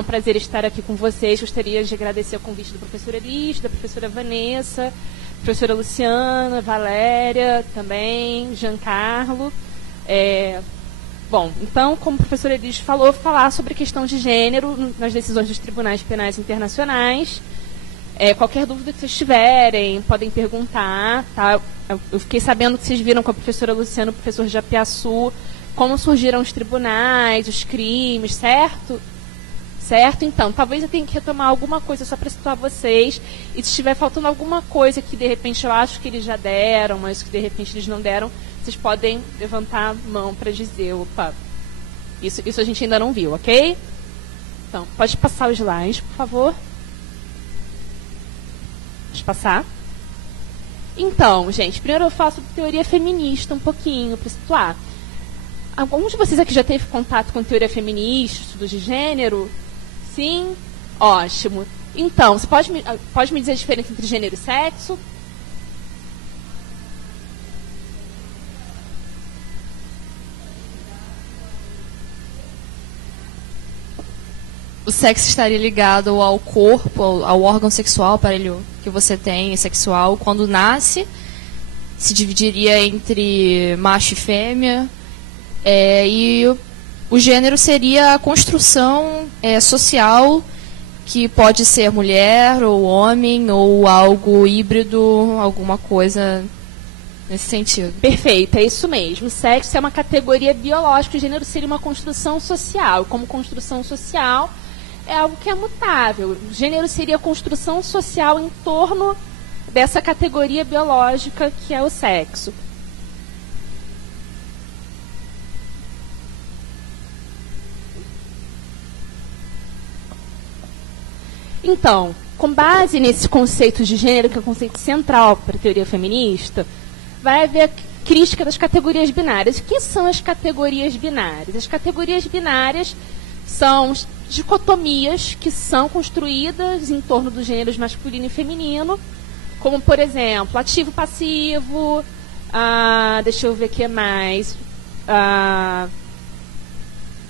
É um prazer estar aqui com vocês. Gostaria de agradecer o convite do professor Elis, da professora Vanessa, professora Luciana, Valéria também, Giancarlo. Bom, então, como o professor Elis falou, falar sobre a questão de gênero nas decisões dos tribunais penais internacionais. Qualquer dúvida que vocês tiverem, podem perguntar. Tá? Eu fiquei sabendo que vocês viram com a professora Luciana, o professor Japiaçu, como surgiram os tribunais, os crimes, certo? Certo? Então, talvez eu tenha que retomar alguma coisa só para situar vocês. E se estiver faltando alguma coisa que, de repente, eu acho que eles já deram, mas que, de repente, eles não deram, vocês podem levantar a mão para dizer, opa, isso a gente ainda não viu, ok? Então, pode passar os slides, por favor. Pode passar. Então, gente, primeiro eu falo sobre teoria feminista um pouquinho, para situar. Alguns de vocês aqui já teve contato com teoria feminista, estudo de gênero? Sim? Ótimo. Então, você pode me dizer a diferença entre gênero e sexo? O sexo estaria ligado ao corpo, ao órgão sexual, aparelho que você tem, sexual. Quando nasce, se dividiria entre macho e fêmea. E o gênero seria a construção social, que pode ser mulher ou homem, ou algo híbrido, alguma coisa nesse sentido. Perfeito, é isso mesmo. O sexo é uma categoria biológica, o gênero seria uma construção social. Como construção social, é algo que é mutável. O gênero seria a construção social em torno dessa categoria biológica que é o sexo. Então, com base nesse conceito de gênero, que é o conceito central para a teoria feminista, vai haver a crítica das categorias binárias. O que são as categorias binárias? As categorias binárias são dicotomias que são construídas em torno dos gêneros masculino e feminino, como, por exemplo, ativo-passivo, deixa eu ver o que mais.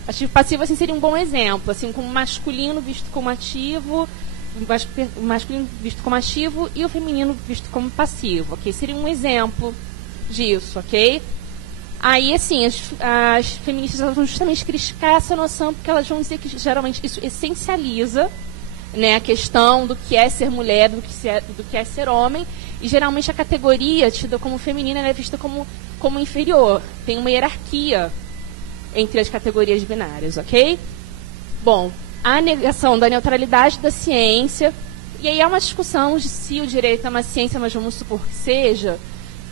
Ativo-passivo assim, seria um bom exemplo, assim, como o masculino visto como ativo, o masculino visto como ativo e o feminino visto como passivo, ok? Seria um exemplo disso, ok? Aí, assim, as feministas vão justamente criticar essa noção, porque elas vão dizer que geralmente isso essencializa, né, a questão do que é ser mulher, do que é ser homem, e geralmente a categoria tida como feminina é vista como inferior, tem uma hierarquia entre as categorias binárias, ok? Bom, a negação da neutralidade da ciência, e aí há uma discussão de se o direito é uma ciência, mas vamos supor que seja,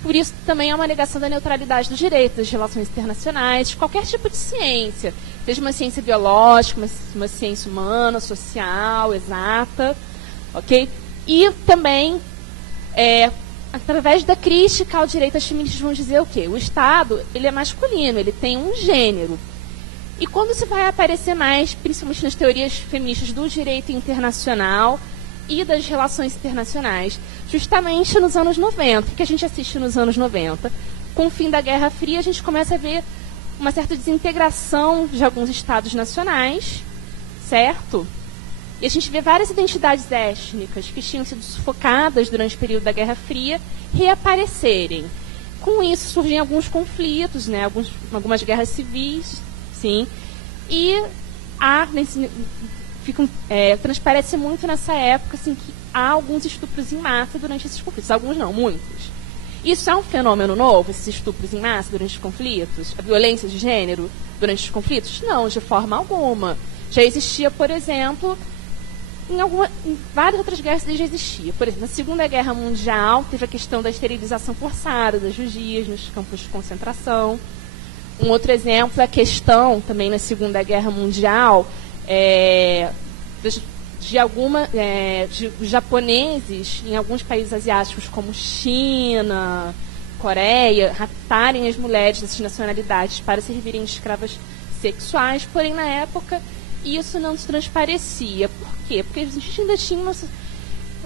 por isso também há uma negação da neutralidade do direito, das relações internacionais, de qualquer tipo de ciência, seja uma ciência biológica, uma ciência humana, social, exata, ok? E também, através da crítica ao direito, as feministas vão dizer o quê? O Estado, ele é masculino, ele tem um gênero. E quando isso vai aparecer mais, principalmente nas teorias feministas do direito internacional e das relações internacionais, justamente nos anos 90, que a gente assiste nos anos 90. Com o fim da Guerra Fria, a gente começa a ver uma certa desintegração de alguns estados nacionais, certo? E a gente vê várias identidades étnicas que tinham sido sufocadas durante o período da Guerra Fria reaparecerem. Com isso surgem alguns conflitos, né, algumas guerras civis, sim, e transparece muito nessa época assim, que há alguns estupros em massa durante esses conflitos. Alguns não, muitos. Isso é um fenômeno novo, esses estupros em massa durante os conflitos? A violência de gênero durante os conflitos? Não, de forma alguma. Já existia, por exemplo, em várias outras guerras já existia. Por exemplo, na Segunda Guerra Mundial, teve a questão da esterilização forçada das judias nos campos de concentração. Um outro exemplo é a questão, também na Segunda Guerra Mundial, de japoneses em alguns países asiáticos, como China, Coreia, raptarem as mulheres dessas nacionalidades para servirem de escravas sexuais, porém, na época, isso não se transparecia. Por quê? Porque a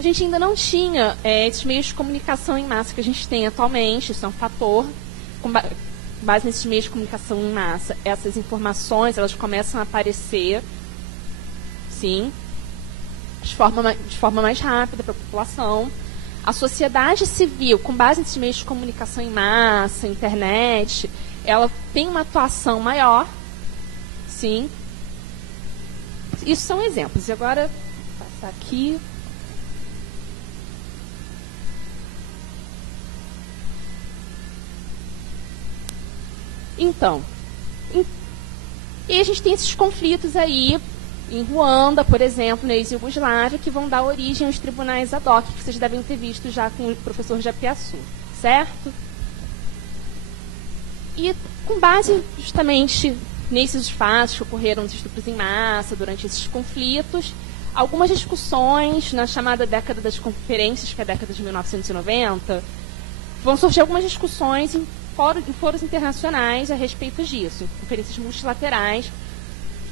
gente ainda não tinha esses meios de comunicação em massa que a gente tem atualmente. Isso é um fator. Com base nesses meios de comunicação em massa, essas informações elas começam a aparecer, sim, de forma mais rápida para a população. A sociedade civil, com base nesses meios de comunicação em massa, internet, ela tem uma atuação maior, sim. Isso são exemplos. E agora, vou passar aqui. Então, e a gente tem esses conflitos aí, em Ruanda, por exemplo, na ex-Iugoslávia, que vão dar origem aos tribunais ad hoc, que vocês devem ter visto já com o professor Japiaçu, certo? E com base justamente nesses fatos que ocorreram nos estupros em massa, durante esses conflitos, algumas discussões na chamada década das conferências, que é a década de 1990, vão surgir algumas discussões em fóruns internacionais a respeito disso, conferências multilaterais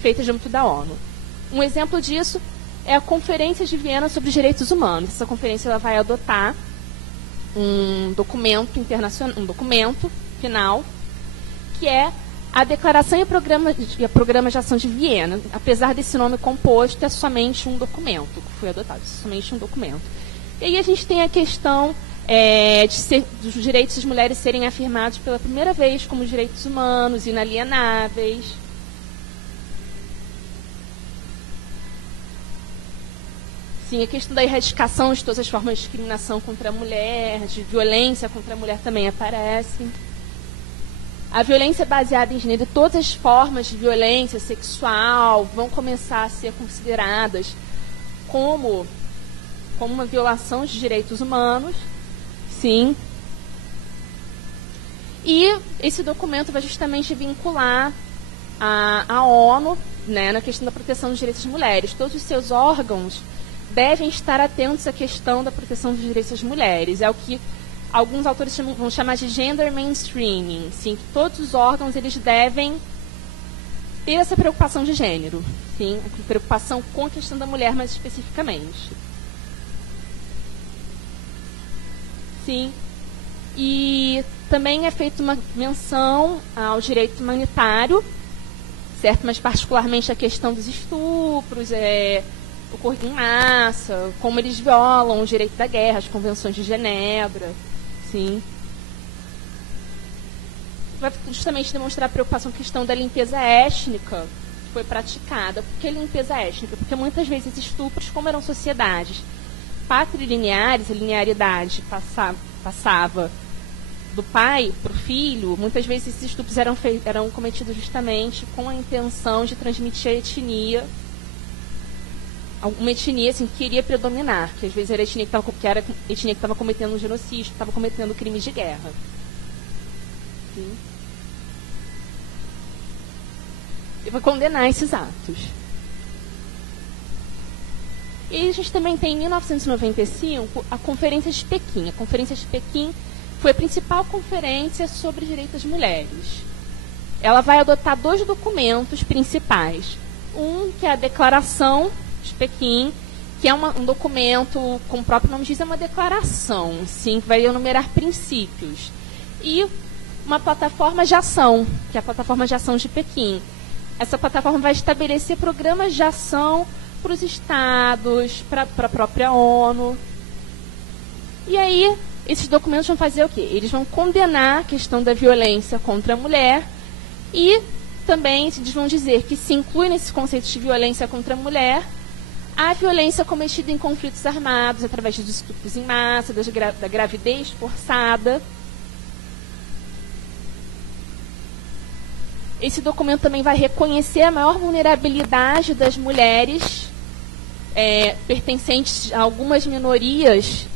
feitas junto da ONU. Um exemplo disso é a Conferência de Viena sobre Direitos Humanos. Essa conferência ela vai adotar um documento internacional, um documento final, que é a Declaração e a Programa de Ação de Viena. Apesar desse nome composto, é somente um documento que foi adotado, é somente um documento. E aí a gente tem a questão dos direitos das mulheres serem afirmados pela primeira vez como direitos humanos, inalienáveis. Sim, a questão da erradicação de todas as formas de discriminação contra a mulher, de violência contra a mulher também aparece. A violência baseada em gênero, todas as formas de violência sexual vão começar a ser consideradas como uma violação de direitos humanos. Sim. E esse documento vai justamente vincular a ONU, né, na questão da proteção dos direitos das mulheres. Todos os seus órgãos devem estar atentos à questão da proteção dos direitos das mulheres. É o que alguns autores vão chamar de gender mainstreaming. Sim, que todos os órgãos eles devem ter essa preocupação de gênero. Sim, a preocupação com a questão da mulher mais especificamente. Sim. E também é feita uma menção ao direito humanitário, certo? Mas particularmente a questão dos estupros, ocorrido em massa, como eles violam o direito da guerra, as convenções de Genebra, sim. Vai justamente demonstrar a preocupação com a questão da limpeza étnica que foi praticada. Por que limpeza étnica? Porque muitas vezes estupros, como eram sociedades patrilineares, a linearidade passava do pai para o filho, muitas vezes esses estupros eram cometidos justamente com a intenção de transmitir a etnia, uma etnia assim, que queria predominar, que às vezes era a etnia que estava cometendo um genocídio, que estava cometendo crimes de guerra. Sim. E vai condenar esses atos. E a gente também tem, em 1995, a Conferência de Pequim. A Conferência de Pequim foi a principal conferência sobre direitos das mulheres. Ela vai adotar 2 documentos principais. Um, que é a Declaração de Pequim, que é um documento, como o próprio nome diz, é uma declaração, sim, que vai enumerar princípios. E uma plataforma de ação, que é a Plataforma de Ação de Pequim. Essa plataforma vai estabelecer programas de ação para os estados, para a própria ONU. E aí, esses documentos vão fazer o quê? Eles vão condenar a questão da violência contra a mulher e também eles vão dizer que se inclui nesse conceito de violência contra a mulher a violência cometida em conflitos armados através dos estupros em massa, da gravidez forçada. Esse documento também vai reconhecer a maior vulnerabilidade das mulheres pertencentes a algumas minorias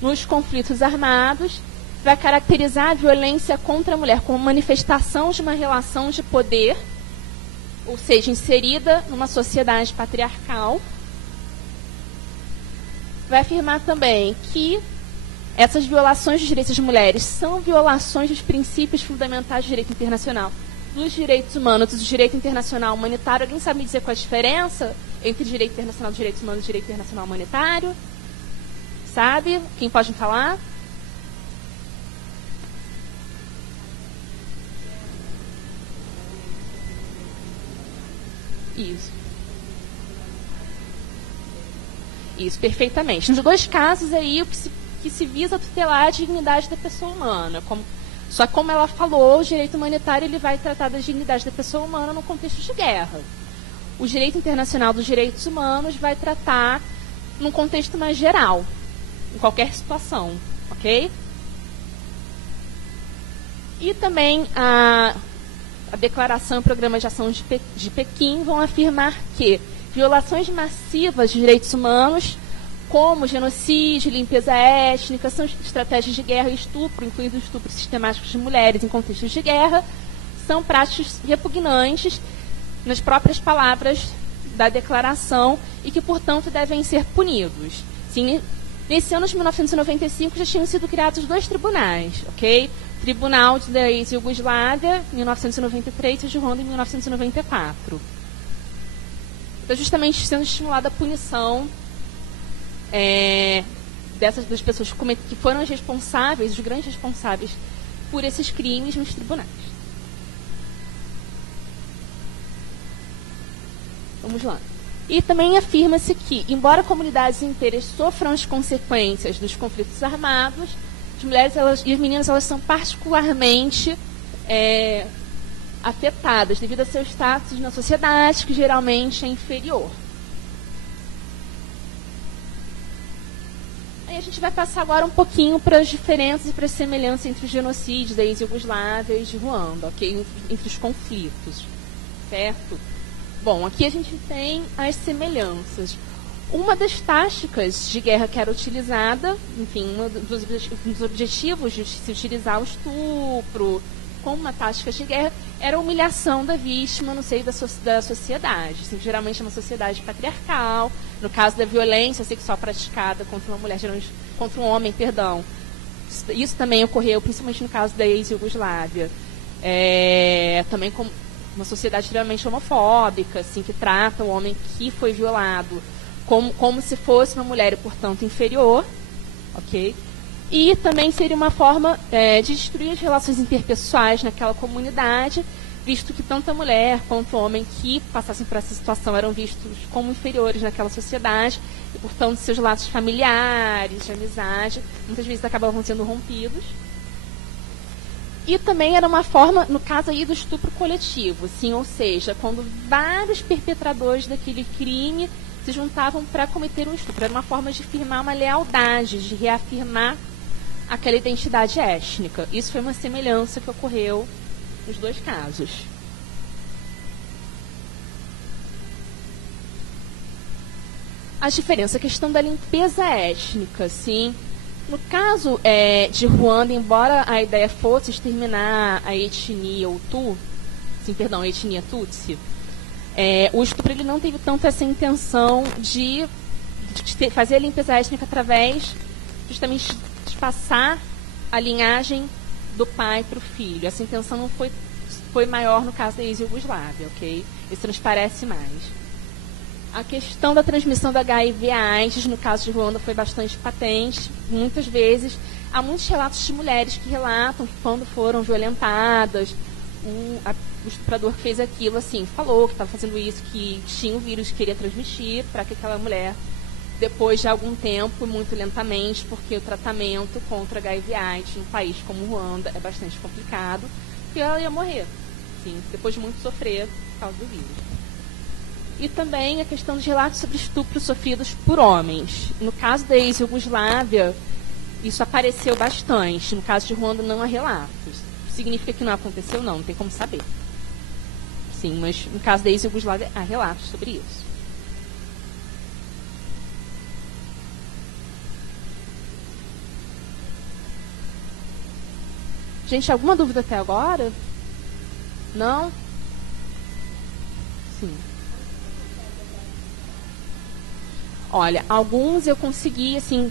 nos conflitos armados, vai caracterizar a violência contra a mulher como manifestação de uma relação de poder, ou seja, inserida numa sociedade patriarcal. Vai afirmar também que essas violações dos direitos das mulheres são violações dos princípios fundamentais do direito internacional, dos direitos humanos e do direito internacional humanitário. Alguém sabe me dizer qual a diferença entre direito internacional dos direitos humanos e direito internacional humanitário? Sabe? Quem pode me falar? Isso. Isso, perfeitamente. Nos dois casos aí, o que se visa tutelar a dignidade da pessoa humana. Só que, como ela falou, o direito humanitário ele vai tratar da dignidade da pessoa humana no contexto de guerra. O direito internacional dos direitos humanos vai tratar num contexto mais geral, em qualquer situação, ok? E também a Declaração e o Programa de Ação de Pequim vão afirmar que violações massivas de direitos humanos, como genocídio, limpeza étnica, são estratégias de guerra e estupro, incluindo estupros sistemáticos de mulheres em contextos de guerra, são práticas repugnantes, nas próprias palavras da declaração, e que, portanto, devem ser punidos. Sim, nesse ano de 1995 já tinham sido criados 2 tribunais, ok? O Tribunal da ex-Iugoslávia, em 1993, e o de Ruanda, em 1994. Então, justamente sendo estimulada a punição das pessoas que foram as responsáveis, os grandes responsáveis por esses crimes nos tribunais. Vamos lá. E também afirma-se que, embora comunidades inteiras sofram as consequências dos conflitos armados, as mulheres e as meninas elas são particularmente afetadas devido a seu status na sociedade, que geralmente é inferior. Aí a gente vai passar agora um pouquinho para as diferenças e para as semelhanças entre os genocídios da ex-Iugoslávia e de Ruanda, ok? Entre os conflitos, certo? Bom, aqui a gente tem as semelhanças. Uma das táticas de guerra que era utilizada, enfim, um dos objetivos de se utilizar o estupro como uma tática de guerra era a humilhação da vítima no seio da sociedade. Assim, geralmente é uma sociedade patriarcal. No caso da violência sexual praticada contra uma mulher, geralmente contra um homem, perdão. Isso também ocorreu, principalmente no caso da ex-Iugoslávia. Também como uma sociedade extremamente homofóbica, assim, que trata o homem que foi violado como se fosse uma mulher e, portanto, inferior, ok? E também seria uma forma de destruir as relações interpessoais naquela comunidade, visto que tanto a mulher quanto o homem que passassem por essa situação eram vistos como inferiores naquela sociedade, e, portanto, seus laços familiares, de amizade, muitas vezes acabavam sendo rompidos. E também era uma forma, no caso aí do estupro coletivo, sim, ou seja, quando vários perpetradores daquele crime se juntavam para cometer um estupro. Era uma forma de firmar uma lealdade, de reafirmar aquela identidade étnica. Isso foi uma semelhança que ocorreu nos dois casos. As diferenças, a questão da limpeza étnica, sim. No caso de Ruanda, embora a ideia fosse exterminar a etnia a etnia Tutsi, o estupro ele não teve tanto essa intenção de fazer a limpeza étnica através justamente de passar a linhagem do pai para o filho. Essa intenção não foi maior no caso da ex-Iugoslávia, ok? Isso nos parece mais. A questão da transmissão da HIV/AIDS, no caso de Ruanda, foi bastante patente. Muitas vezes, há muitos relatos de mulheres que relatam que quando foram violentadas, o estuprador que fez aquilo, assim, falou que estava fazendo isso, que tinha o vírus que queria transmitir para que aquela mulher, depois de algum tempo, muito lentamente, porque o tratamento contra HIV/AIDS num país como Ruanda é bastante complicado, que ela ia morrer, sim, depois de muito sofrer por causa do vírus. E também a questão dos relatos sobre estupros sofridos por homens. No caso da ex-Iugoslávia, isso apareceu bastante. No caso de Ruanda, não há relatos. Significa que não aconteceu? Não tem como saber. Sim, mas no caso da ex-Iugoslávia, há relatos sobre isso. Gente, alguma dúvida até agora? Não? Sim. Olha, alguns eu consegui, assim...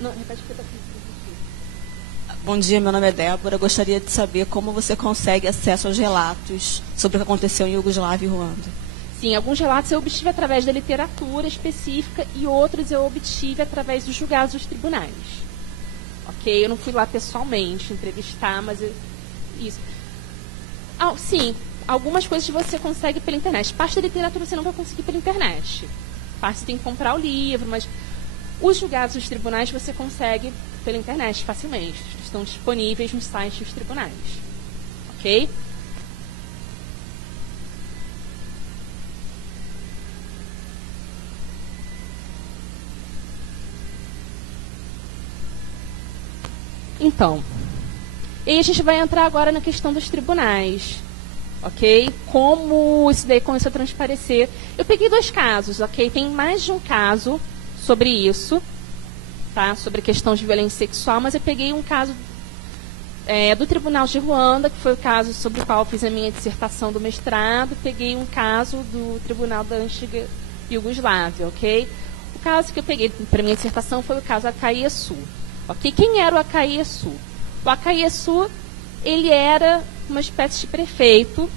Não, repete o que eu tô falando. Bom dia, meu nome é Débora. Gostaria de saber como você consegue acesso aos relatos sobre o que aconteceu em Iugoslávia e Ruanda. Sim, alguns relatos eu obtive através da literatura específica e outros eu obtive através dos julgados dos tribunais. Ok? Eu não fui lá pessoalmente entrevistar, mas... Isso. Sim, algumas coisas você consegue pela internet. Parte da literatura você não vai conseguir pela internet. parte você tem que comprar o livro, mas os julgados dos tribunais você consegue pela internet facilmente. Estão disponíveis nos sites dos tribunais. Ok? Então, e aí a gente vai entrar agora na questão dos tribunais, ok? Como isso daí começou a transparecer. Eu peguei 2 casos, ok? Tem mais de um caso sobre isso, tá? Sobre a questão de violência sexual, mas eu peguei um caso do Tribunal de Ruanda, que foi o caso sobre o qual eu fiz a minha dissertação do mestrado. Peguei um caso do Tribunal da Antiga Iugoslávia, ok? O caso que eu peguei para minha dissertação foi o caso Acaiaçu. Okay? Quem era o Acaiaçu? O Acaiaçu, ele era uma espécie de prefeito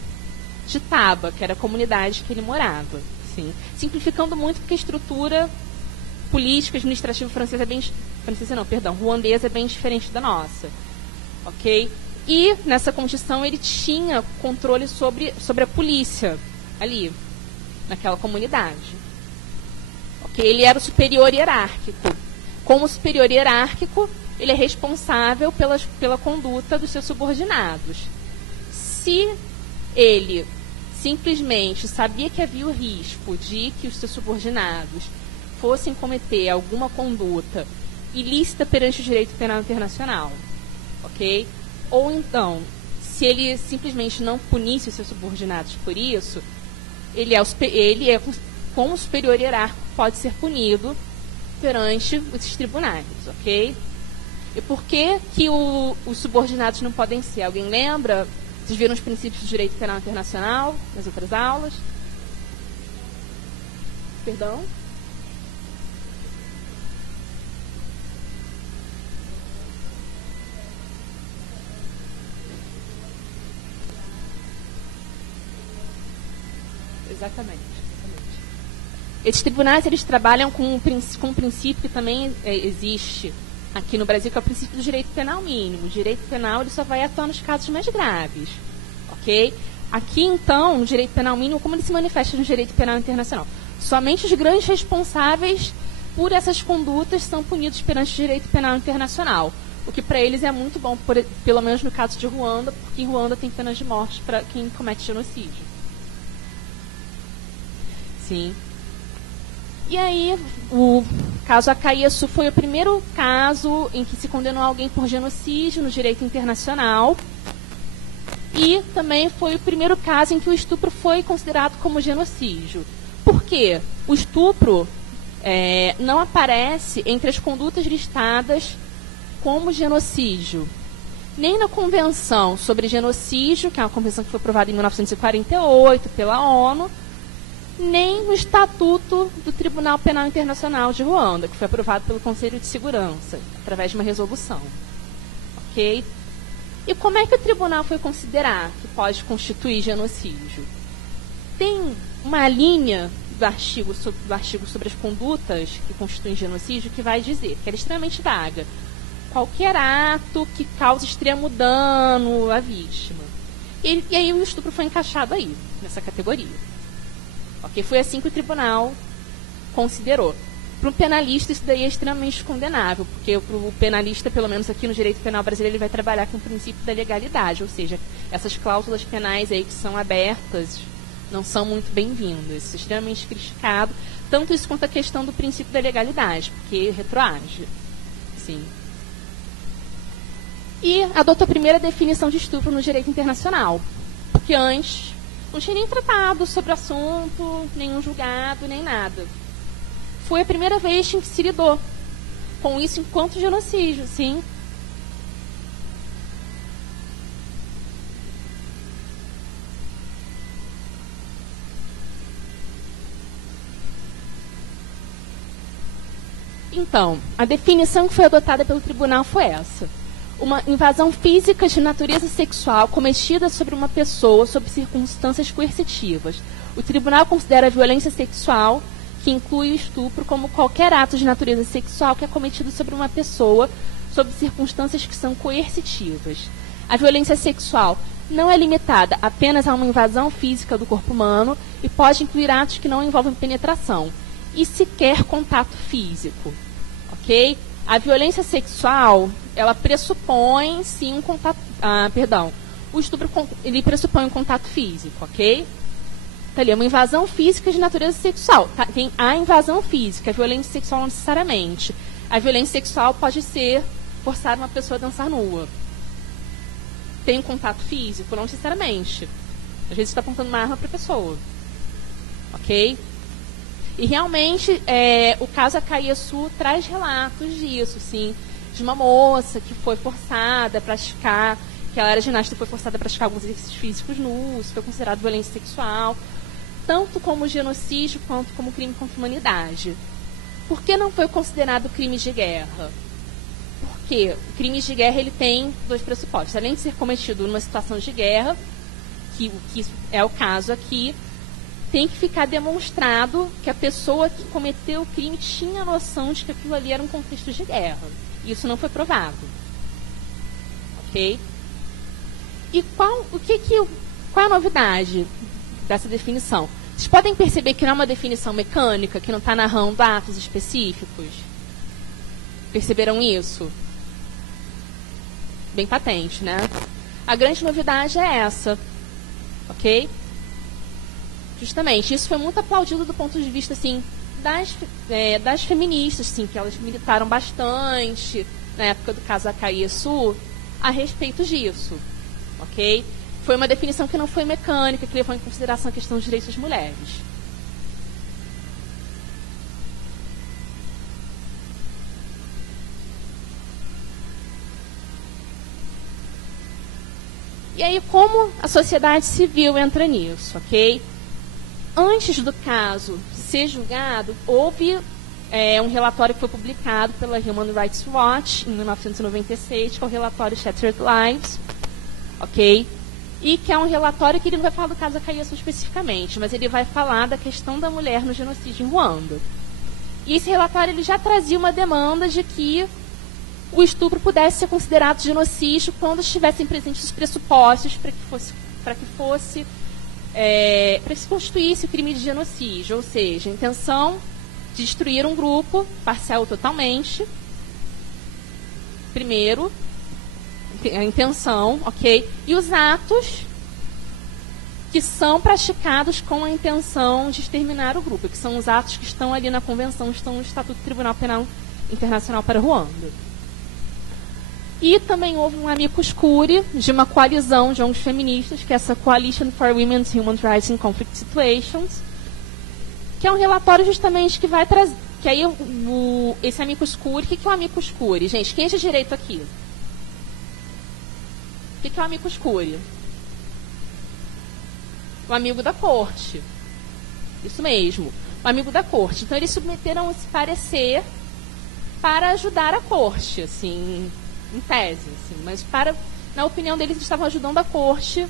de Taba, que era a comunidade que ele morava. Sim. Simplificando muito, porque a estrutura política, administrativa ruandesa é bem diferente da nossa. Ok? E, nessa condição, ele tinha controle sobre a polícia ali, naquela comunidade. Ok? Ele era o superior hierárquico. Como superior hierárquico, ele é responsável pela conduta dos seus subordinados. Se ele simplesmente sabia que havia o risco de que os seus subordinados fossem cometer alguma conduta ilícita perante o direito penal internacional, ok? Ou então, se ele simplesmente não punisse os seus subordinados por isso, ele como superior hierárquico, pode ser punido perante esses tribunais, ok? E por que os subordinados não podem ser? Alguém lembra? Vocês viram os princípios do direito penal internacional nas outras aulas? Perdão? Exatamente. Esses tribunais, eles trabalham com um princípio que também existe aqui no Brasil, que é o princípio do direito penal mínimo. O direito penal, ele só vai atuar nos casos mais graves, ok? Aqui, então, no direito penal mínimo, como ele se manifesta no direito penal internacional? Somente os grandes responsáveis por essas condutas são punidos perante o direito penal internacional, o que para eles é muito bom, pelo menos no caso de Ruanda, porque em Ruanda tem penas de morte para quem comete genocídio. Sim. E aí, o caso Acaiaçu foi o primeiro caso em que se condenou alguém por genocídio no direito internacional. E também foi o primeiro caso em que o estupro foi considerado como genocídio. Por quê? O estupro não aparece entre as condutas listadas como genocídio. Nem na Convenção sobre Genocídio, que é uma convenção que foi aprovada em 1948 pela ONU, nem no Estatuto do Tribunal Penal Internacional de Ruanda, que foi aprovado pelo Conselho de Segurança, através de uma resolução. Ok? E como é que o tribunal foi considerar que pode constituir genocídio? Tem uma linha do artigo sobre as condutas que constituem genocídio que vai dizer, que era extremamente vaga, qualquer ato que cause extremo dano à vítima. E aí o estupro foi encaixado aí, nessa categoria. Okay? Foi assim que o tribunal considerou. Para um penalista, isso daí é extremamente condenável, porque para o penalista, pelo menos aqui no direito penal brasileiro, ele vai trabalhar com o princípio da legalidade, ou seja, essas cláusulas penais aí que são abertas não são muito bem-vindas. Isso é extremamente criticado, tanto isso quanto a questão do princípio da legalidade, porque retroage. Sim. E adotou a primeira definição de estupro no direito internacional, porque antes não tinha nem tratado sobre o assunto, nenhum julgado, nem nada. Foi a primeira vez em que se lidou com isso enquanto genocídio, sim. Então, a definição que foi adotada pelo tribunal foi essa: uma invasão física de natureza sexual cometida sobre uma pessoa sob circunstâncias coercitivas. O tribunal considera a violência sexual, que inclui o estupro, como qualquer ato de natureza sexual que é cometido sobre uma pessoa sob circunstâncias que são coercitivas. A violência sexual não é limitada apenas a uma invasão física do corpo humano e pode incluir atos que não envolvem penetração. e sequer contato físico, ok? A violência sexual, ela pressupõe, sim, um contato... o estupro, ele pressupõe um contato físico, ok? Tá ali, é uma invasão física de natureza sexual. Tá? Tem a invasão física, a violência sexual não necessariamente. A violência sexual pode ser forçar uma pessoa a dançar nua. Tem um contato físico? Não necessariamente. Às vezes está apontando uma arma para a pessoa. Ok? E realmente, o caso Akayesu traz relatos disso, sim, de uma moça que foi forçada a praticar, que ela era ginasta e foi forçada a praticar alguns exercícios físicos nus, foi considerado violência sexual, tanto como genocídio quanto como crime contra a humanidade. Por que não foi considerado crime de guerra? Porque o crime de guerra ele tem dois pressupostos. Além de ser cometido numa situação de guerra, que é o caso aqui, tem que ficar demonstrado que a pessoa que cometeu o crime tinha noção de que aquilo ali era um contexto de guerra. Isso não foi provado. Ok? E qual é a novidade dessa definição? Vocês podem perceber que não é uma definição mecânica, que não está narrando atos específicos? Perceberam isso? Bem patente, né? A grande novidade é essa. Ok? Justamente, isso foi muito aplaudido do ponto de vista, assim, das feministas, assim, que elas militaram bastante, na época do caso Akayesu, a respeito disso. Ok? Foi uma definição que não foi mecânica, que levou em consideração a questão dos direitos das mulheres. E aí, como a sociedade civil entra nisso, ok? Antes do caso ser julgado, houve um relatório que foi publicado pela Human Rights Watch em 1996, que é o relatório Shattered Lives, ok? E que é um relatório que ele não vai falar do caso Akayesu especificamente, mas ele vai falar da questão da mulher no genocídio em Ruanda. E esse relatório ele já trazia uma demanda de que o estupro pudesse ser considerado genocídio quando estivessem presentes os pressupostos para que se constituísse o crime de genocídio, ou seja, a intenção de destruir um grupo, parcial ou totalmente, primeiro, a intenção, ok? E os atos que são praticados com a intenção de exterminar o grupo, que são os atos que estão ali na Convenção, estão no Estatuto do Tribunal Penal Internacional para Ruanda. E também houve um amicus curiae de uma coalizão de ONGs feministas, que é essa Coalition for Women's Human Rights in Conflict Situations, que é um relatório justamente que vai trazer... Que aí esse amicus curiae... O que é o amicus curiae? Gente, quem é de direito aqui? O que é o amicus curiae? O amigo da corte. Isso mesmo, o amigo da corte. Então, eles submeteram esse parecer para ajudar a corte, assim... em tese, assim, mas na opinião deles, eles estavam ajudando a corte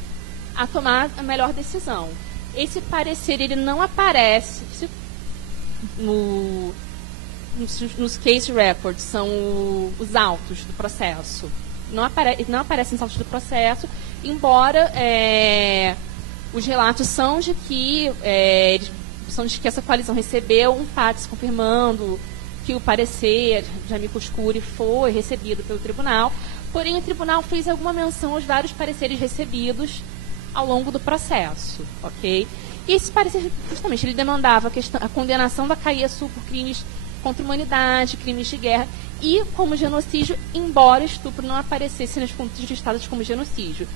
a tomar a melhor decisão. Esse parecer, ele não aparece nos case records, são os autos do processo. Não aparecem os autos do processo, embora os relatos são de que essa coalizão recebeu um fax confirmando que o parecer de amicus curiae foi recebido pelo tribunal, porém o tribunal fez alguma menção aos vários pareceres recebidos ao longo do processo, ok? E esse parecer, justamente, ele demandava a condenação da Akayesu por crimes contra a humanidade, crimes de guerra, e como genocídio, embora estupro não aparecesse nas contas listadas como genocídio.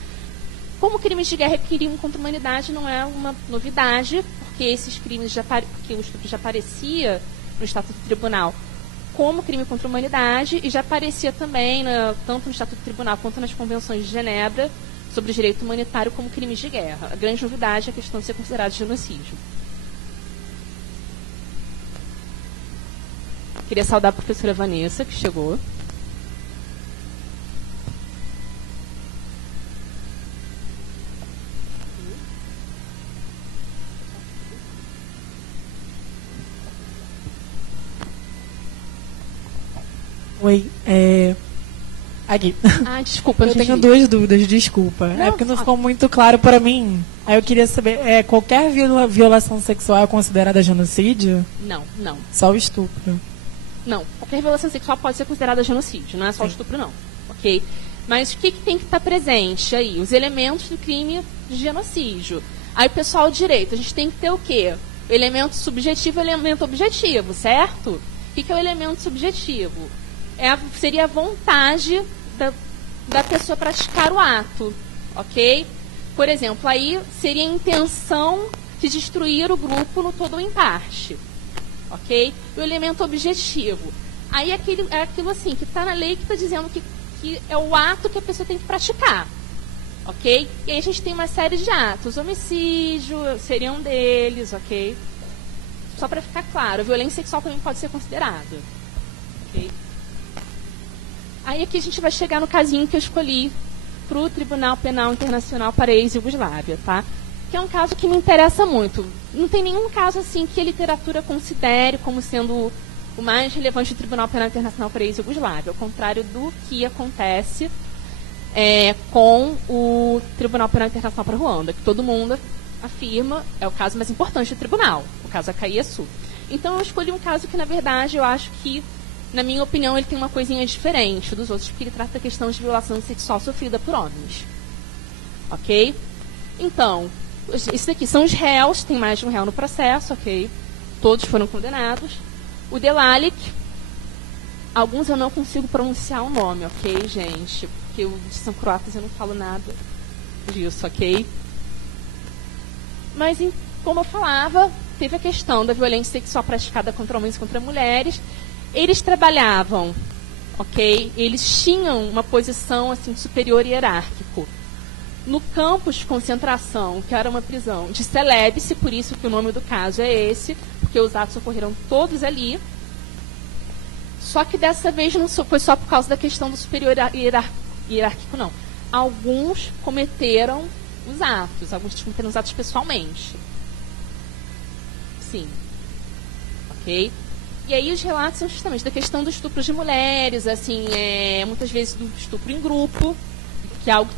Como crimes de guerra e crime contra a humanidade não é uma novidade, porque esses crimes porque o estupro já aparecia no Estatuto do Tribunal como crime contra a humanidade e já aparecia também, tanto no Estatuto do Tribunal quanto nas convenções de Genebra sobre o direito humanitário como crimes de guerra. A grande novidade é a questão de ser considerado genocídio. Queria saudar a professora Vanessa, que chegou. Oi, aqui. Desculpa. Eu tenho duas dúvidas, desculpa. Não, é porque não ficou muito claro para mim Aí eu queria saber, qualquer violação sexual é considerada genocídio? Não, não. Só o estupro? Não, qualquer violação sexual pode ser considerada genocídio, não é só o estupro, não. Ok? Mas o que tem que estar presente aí? Os elementos do crime de genocídio. Aí, pessoal direito, a gente tem que ter o quê? O elemento subjetivo e o elemento objetivo, certo? O que é o elemento subjetivo? Seria a vontade da pessoa praticar o ato, ok? Por exemplo, aí seria a intenção de destruir o grupo no todo ou em parte, ok? E o elemento objetivo. Aí é aquilo assim, que está na lei, que está dizendo que é o ato que a pessoa tem que praticar, ok? E aí a gente tem uma série de atos. Homicídio seria um deles, ok? Só para ficar claro, a violência sexual também pode ser considerada, ok? Aí aqui a gente vai chegar no casinho que eu escolhi para o Tribunal Penal Internacional para a ex-Iugoslávia, tá? Que é um caso que me interessa muito. Não tem nenhum caso assim que a literatura considere como sendo o mais relevante do Tribunal Penal Internacional para a ex-Iugoslávia, ao contrário do que acontece com o Tribunal Penal Internacional para a Ruanda, que todo mundo afirma é o caso mais importante do tribunal, o caso Akayesu. Então eu escolhi um caso que, na verdade, eu acho que, na minha opinião, ele tem uma coisinha diferente dos outros, porque ele trata da questão de violação sexual sofrida por homens. Ok? Então, isso aqui são os réus, tem mais de um réu no processo, ok? Todos foram condenados. O Delalic, alguns eu não consigo pronunciar o nome, ok, gente? Porque são croatas e eu não falo nada disso, ok? Mas, como eu falava, teve a questão da violência sexual praticada contra homens e contra mulheres. Eles trabalhavam, ok? Eles tinham uma posição assim superior e hierárquico. No campo de concentração, que era uma prisão de Celebice, por isso que o nome do caso é esse, porque os atos ocorreram todos ali. Só que dessa vez não foi só por causa da questão do superior hierárquico, não. Alguns cometeram os atos, alguns cometeram os atos pessoalmente. Sim. Ok? E aí os relatos são justamente da questão do estupro de mulheres, assim, muitas vezes do estupro em grupo, que é algo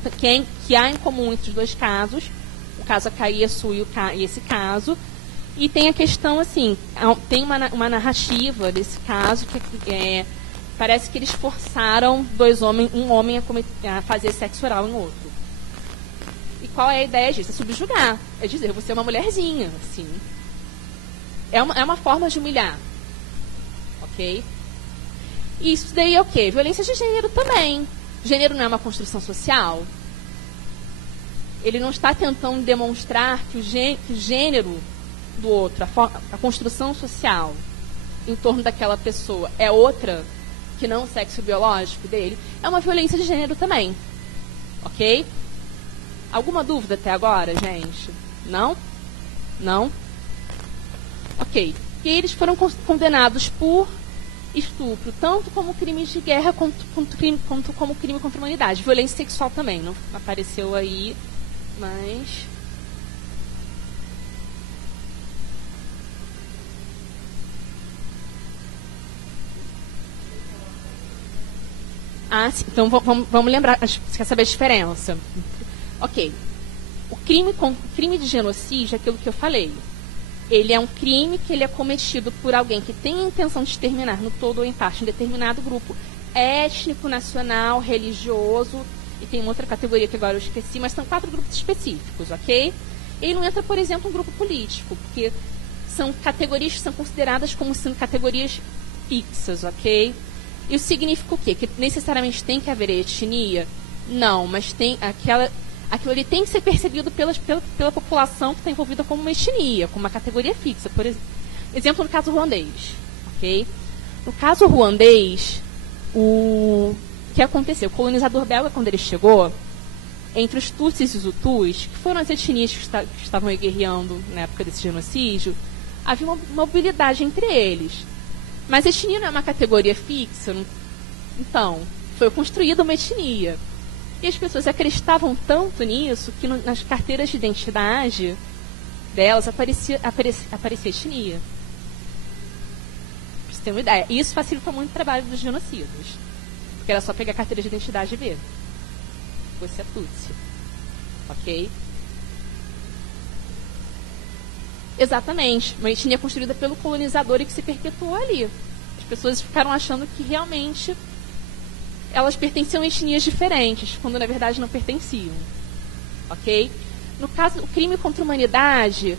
que há em comum entre os dois casos, o caso Akayesu e esse caso. E tem a questão, assim, tem uma narrativa desse caso que parece que eles forçaram um homem a fazer sexo oral em outro. E qual é a ideia disso? É subjugar. É dizer, você é uma mulherzinha, assim. É uma forma de humilhar. Ok? E isso daí é o quê? Violência de gênero também. Gênero não é uma construção social? Ele não está tentando demonstrar que o gênero do outro, a construção social em torno daquela pessoa é outra que não o sexo biológico dele? É uma violência de gênero também. Ok? Alguma dúvida até agora, gente? Não? Não? Ok. E eles foram condenados por estupro, tanto como crimes de guerra quanto como crime contra a humanidade. Violência sexual também, não apareceu aí, mas... Ah, sim. Então vamos lembrar, você quer saber a diferença? Ok. O crime de genocídio é aquilo que eu falei. Ele é um crime que ele é cometido por alguém que tem a intenção de exterminar no todo ou em parte um determinado grupo étnico, nacional, religioso, e tem uma outra categoria que agora eu esqueci, mas são 4 grupos específicos, ok? Ele não entra, por exemplo, um grupo político, porque são categorias que são consideradas como sendo categorias fixas, ok? Isso significa o quê? Que necessariamente tem que haver etnia? Não, mas tem aquilo ali tem que ser percebido pela população que está envolvida como uma etnia, como uma categoria fixa. Por exemplo, no caso ruandês. Okay? No caso ruandês, o que aconteceu? O colonizador belga, quando ele chegou, entre os Tutsis e os Hutus, que foram as etnias que estavam guerreando na época desse genocídio, havia uma mobilidade entre eles. Mas a etnia não é uma categoria fixa. Então, foi construída uma etnia. E as pessoas acreditavam tanto nisso que nas carteiras de identidade delas aparecia etnia. Pra você ter uma ideia. E isso facilita muito o trabalho dos genocidas. Porque era só pegar a carteira de identidade e ver. Você é Tutsi. Ok? Exatamente, uma etnia construída pelo colonizador e que se perpetuou ali. As pessoas ficaram achando que realmente elas pertenciam a etnias diferentes, quando na verdade não pertenciam. Ok? No caso, o crime contra a humanidade,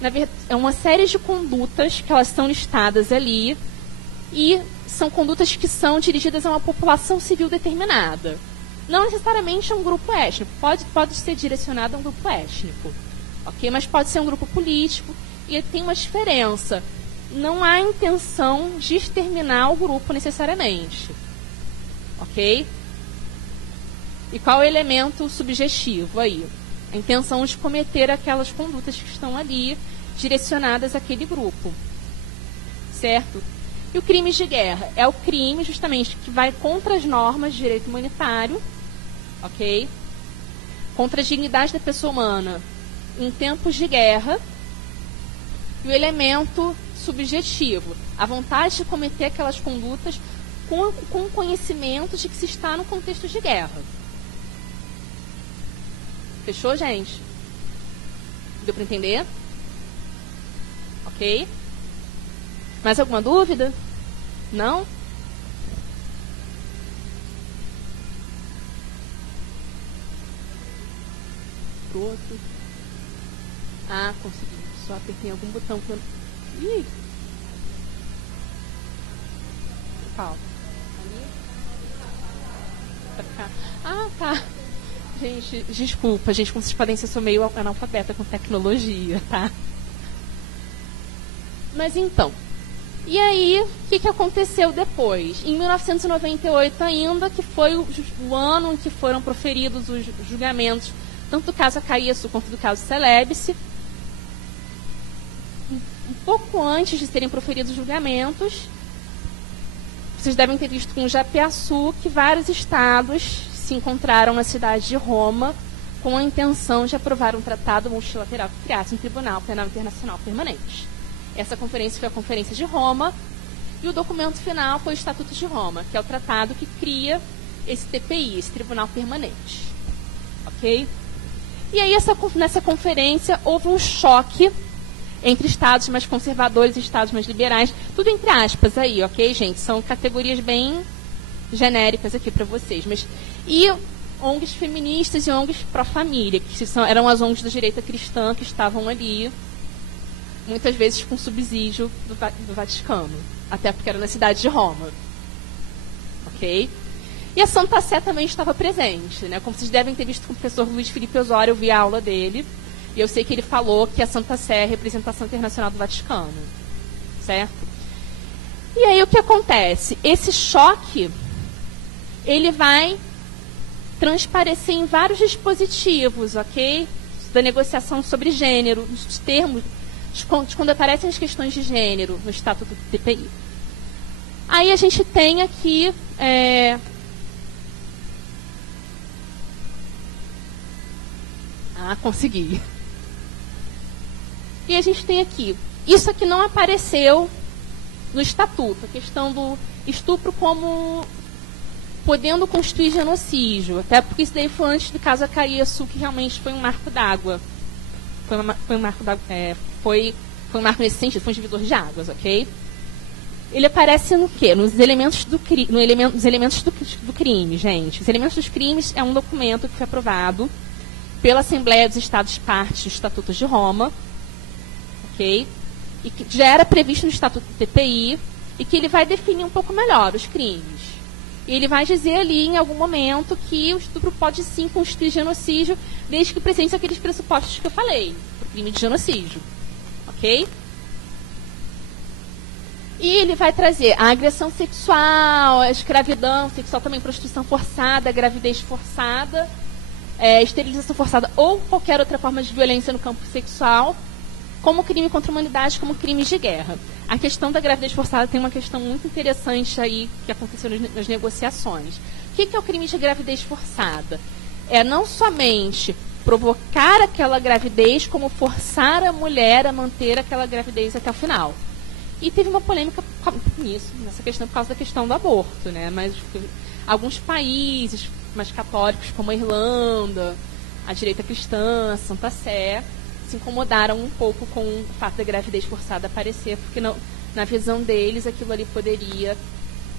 na verdade, é uma série de condutas que elas são listadas ali e são condutas que são dirigidas a uma população civil determinada. Não necessariamente a um grupo étnico, pode ser direcionado a um grupo étnico, ok? Mas pode ser um grupo político e tem uma diferença. Não há intenção de exterminar o grupo necessariamente, ok? E qual é o elemento subjetivo aí? A intenção de cometer aquelas condutas que estão ali direcionadas àquele grupo, certo? E o crime de guerra é o crime justamente que vai contra as normas de direito humanitário, ok? Contra a dignidade da pessoa humana em tempos de guerra. E o elemento subjetivo, a vontade de cometer aquelas condutas com o conhecimento de que se está no contexto de guerra. Fechou, gente? Deu para entender? Ok? Mais alguma dúvida? Não? Pro outro. Ah, consegui. Só apertei algum botão que eu... Ih! Qual? Pra cá. Ah, tá. Gente, desculpa, gente, como vocês podem ser, eu sou meio analfabeta com tecnologia, tá? Mas então, e aí, o que aconteceu depois? Em 1998 ainda, que foi o ano em que foram proferidos os julgamentos, tanto do caso Acaiço quanto do caso Celebice. Um pouco antes de serem proferidos os julgamentos, vocês devem ter visto com o Japiaçu que vários estados se encontraram na cidade de Roma com a intenção de aprovar um tratado multilateral que criasse um tribunal penal internacional permanente. Essa conferência foi a Conferência de Roma e o documento final foi o Estatuto de Roma, que é o tratado que cria esse TPI, esse tribunal permanente. Ok? E aí, nessa conferência, houve um choque entre estados mais conservadores e estados mais liberais, tudo entre aspas aí, ok, gente? São categorias bem genéricas aqui para vocês. E ONGs feministas e ONGs pró-família, que eram as ONGs da direita cristã que estavam ali, muitas vezes com subsídio do Vaticano, até porque era na cidade de Roma. Ok? E a Santa Sé também estava presente, né? Como vocês devem ter visto com o professor Luiz Felipe Osório, eu vi a aula dele, e eu sei que ele falou que a Santa Sé é a representação internacional do Vaticano. Certo? E aí o que acontece? Esse choque, ele vai transparecer em vários dispositivos, ok? Da negociação sobre gênero, os termos, quando aparecem as questões de gênero no Estatuto do TPI. Aí a gente tem aqui... consegui. E a gente tem aqui, isso aqui não apareceu no Estatuto, a questão do estupro como podendo constituir genocídio, até porque isso daí foi antes do caso Acaiço, que realmente foi um marco d'água. Foi um marco d'água, foi um marco nesse sentido, foi um divisor de águas, ok? Ele aparece no quê? Nos elementos do crime, gente. Os elementos dos crimes é um documento que foi aprovado pela Assembleia dos Estados-Partes do Estatuto de Roma, ok? E que já era previsto no Estatuto do TPI, e que ele vai definir um pouco melhor os crimes. E ele vai dizer ali, em algum momento, que o estupro pode sim constituir genocídio, desde que presente aqueles pressupostos que eu falei, para o crime de genocídio. Ok? E ele vai trazer a agressão sexual, a escravidão sexual, também prostituição forçada, gravidez forçada, esterilização forçada ou qualquer outra forma de violência no campo sexual, como crime contra a humanidade, como crimes de guerra. A questão da gravidez forçada tem uma questão muito interessante aí que aconteceu nas negociações. O que é o crime de gravidez forçada? É não somente provocar aquela gravidez, como forçar a mulher a manter aquela gravidez até o final. E teve uma polêmica nisso, nessa questão, por causa da questão do aborto, né? Mas alguns países mais católicos, como a Irlanda, a direita cristã, a Santa Sé, se incomodaram um pouco com o fato da gravidez forçada aparecer, porque na visão deles aquilo ali poderia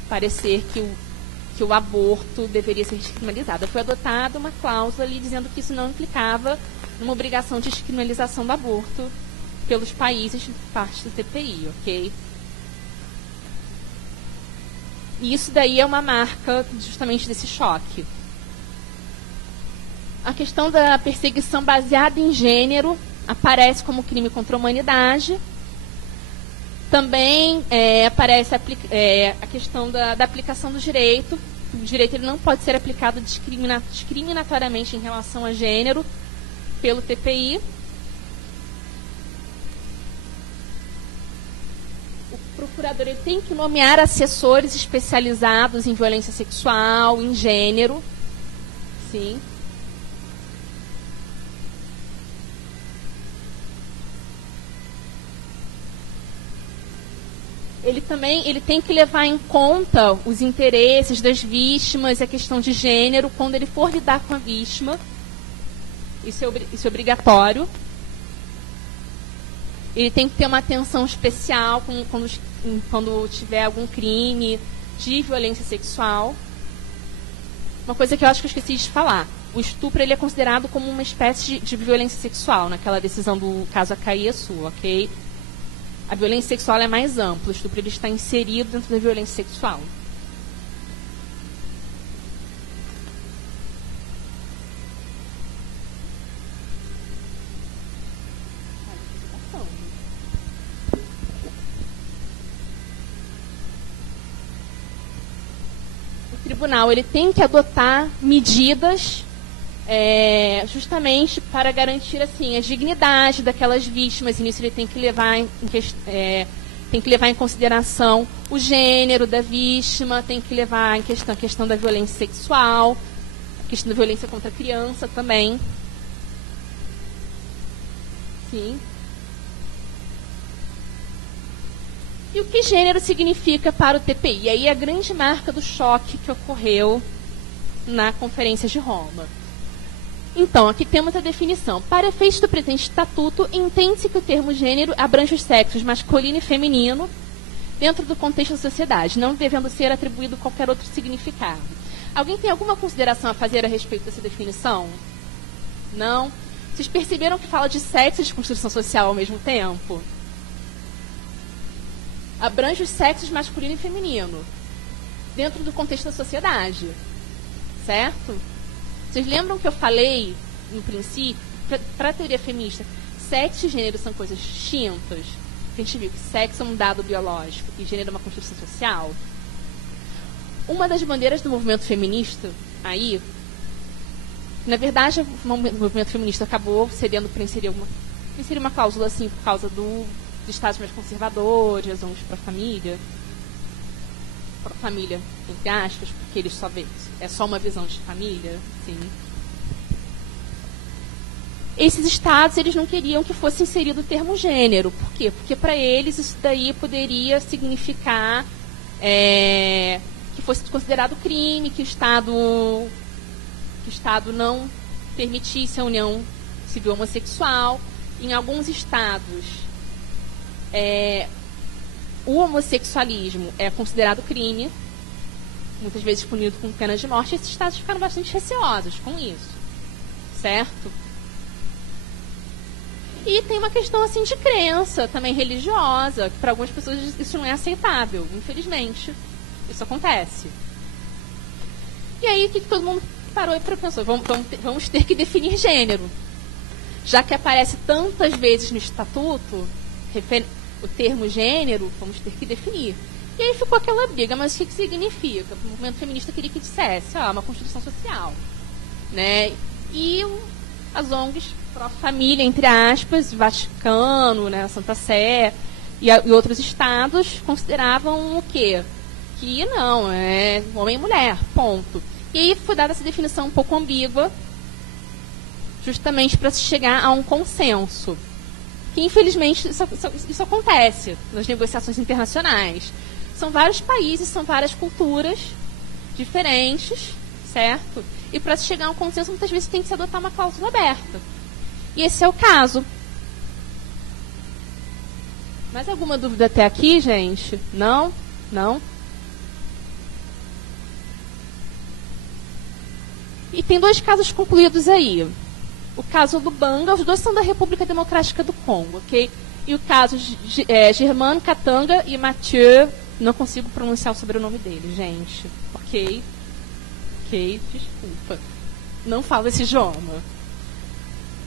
parecer que o aborto deveria ser descriminalizado. Foi adotada uma cláusula ali dizendo que isso não implicava numa obrigação de descriminalização do aborto pelos países parte do TPI, ok? E isso daí é uma marca justamente desse choque. A questão da perseguição baseada em gênero aparece como crime contra a humanidade. Também aparece a questão da aplicação do direito. O direito ele não pode ser aplicado discriminatoriamente em relação a gênero pelo TPI. O procurador ele tem que nomear assessores especializados em violência sexual, em gênero. Sim. Ele tem que levar em conta os interesses das vítimas e a questão de gênero quando ele for lidar com a vítima. Isso é obrigatório. Ele tem que ter uma atenção especial quando tiver algum crime de violência sexual. Uma coisa que eu acho que eu esqueci de falar. O estupro ele é considerado como uma espécie de violência sexual, naquela decisão do caso Acaiaçu, ok? A violência sexual é mais ampla, o estupro ele está inserido dentro da violência sexual. O tribunal ele tem que adotar medidas justamente para garantir assim a dignidade daquelas vítimas. E nisso ele tem que levar em consideração o gênero da vítima, tem que levar em questão a questão da violência sexual, a questão da violência contra a criança também. Sim. E o que gênero significa para o TPI? E aí a grande marca do choque que ocorreu na Conferência de Roma. Então, aqui temos a definição. Para efeitos do presente estatuto, entende-se que o termo gênero abrange os sexos masculino e feminino dentro do contexto da sociedade, não devendo ser atribuído qualquer outro significado. Alguém tem alguma consideração a fazer a respeito dessa definição? Não? Vocês perceberam que fala de sexo e de construção social ao mesmo tempo? Abrange os sexos masculino e feminino dentro do contexto da sociedade. Certo? Vocês lembram que eu falei, no princípio, para a teoria feminista, sexo e gênero são coisas distintas? A gente viu que sexo é um dado biológico e gênero é uma construção social. Uma das bandeiras do movimento feminista, aí, na verdade, o movimento feminista acabou cedendo para inserir uma cláusula assim, por causa dos estados mais conservadores, uns para a família, entre aspas, porque eles só vê, é só uma visão de família, sim. Esses estados, eles não queriam que fosse inserido o termo gênero. Por quê? Porque para eles isso daí poderia significar que fosse considerado crime, que o Estado não permitisse a união civil homossexual. Em alguns estados, o homossexualismo é considerado crime, muitas vezes punido com pena de morte. Esses estados ficaram bastante receosos com isso, certo? E tem uma questão assim de crença, também religiosa, que para algumas pessoas isso não é aceitável, infelizmente. Isso acontece. E aí o que todo mundo parou e pensou? Vamos ter que definir gênero. Já que aparece tantas vezes no estatuto o termo gênero, vamos ter que definir. E aí ficou aquela briga, mas o que significa? O movimento feminista queria que dissesse, uma construção social. Né? E as ONGs pró-família, entre aspas, Vaticano, né, Santa Sé e outros estados consideravam o quê? Que não, é homem e mulher, ponto. E aí foi dada essa definição um pouco ambígua, justamente para se chegar a um consenso. Que infelizmente isso acontece nas negociações internacionais. São vários países, são várias culturas diferentes, certo? E para se chegar a um consenso, muitas vezes tem que se adotar uma cláusula aberta. E esse é o caso. Mais alguma dúvida até aqui, gente? Não? Não? E tem 2 casos concluídos aí. O caso Lubanga, os 2 são da República Democrática do Congo, ok? E o caso Germain Katanga e Mathieu, não consigo pronunciar o sobrenome dele, gente. Ok? Ok, desculpa. Não falo esse idioma.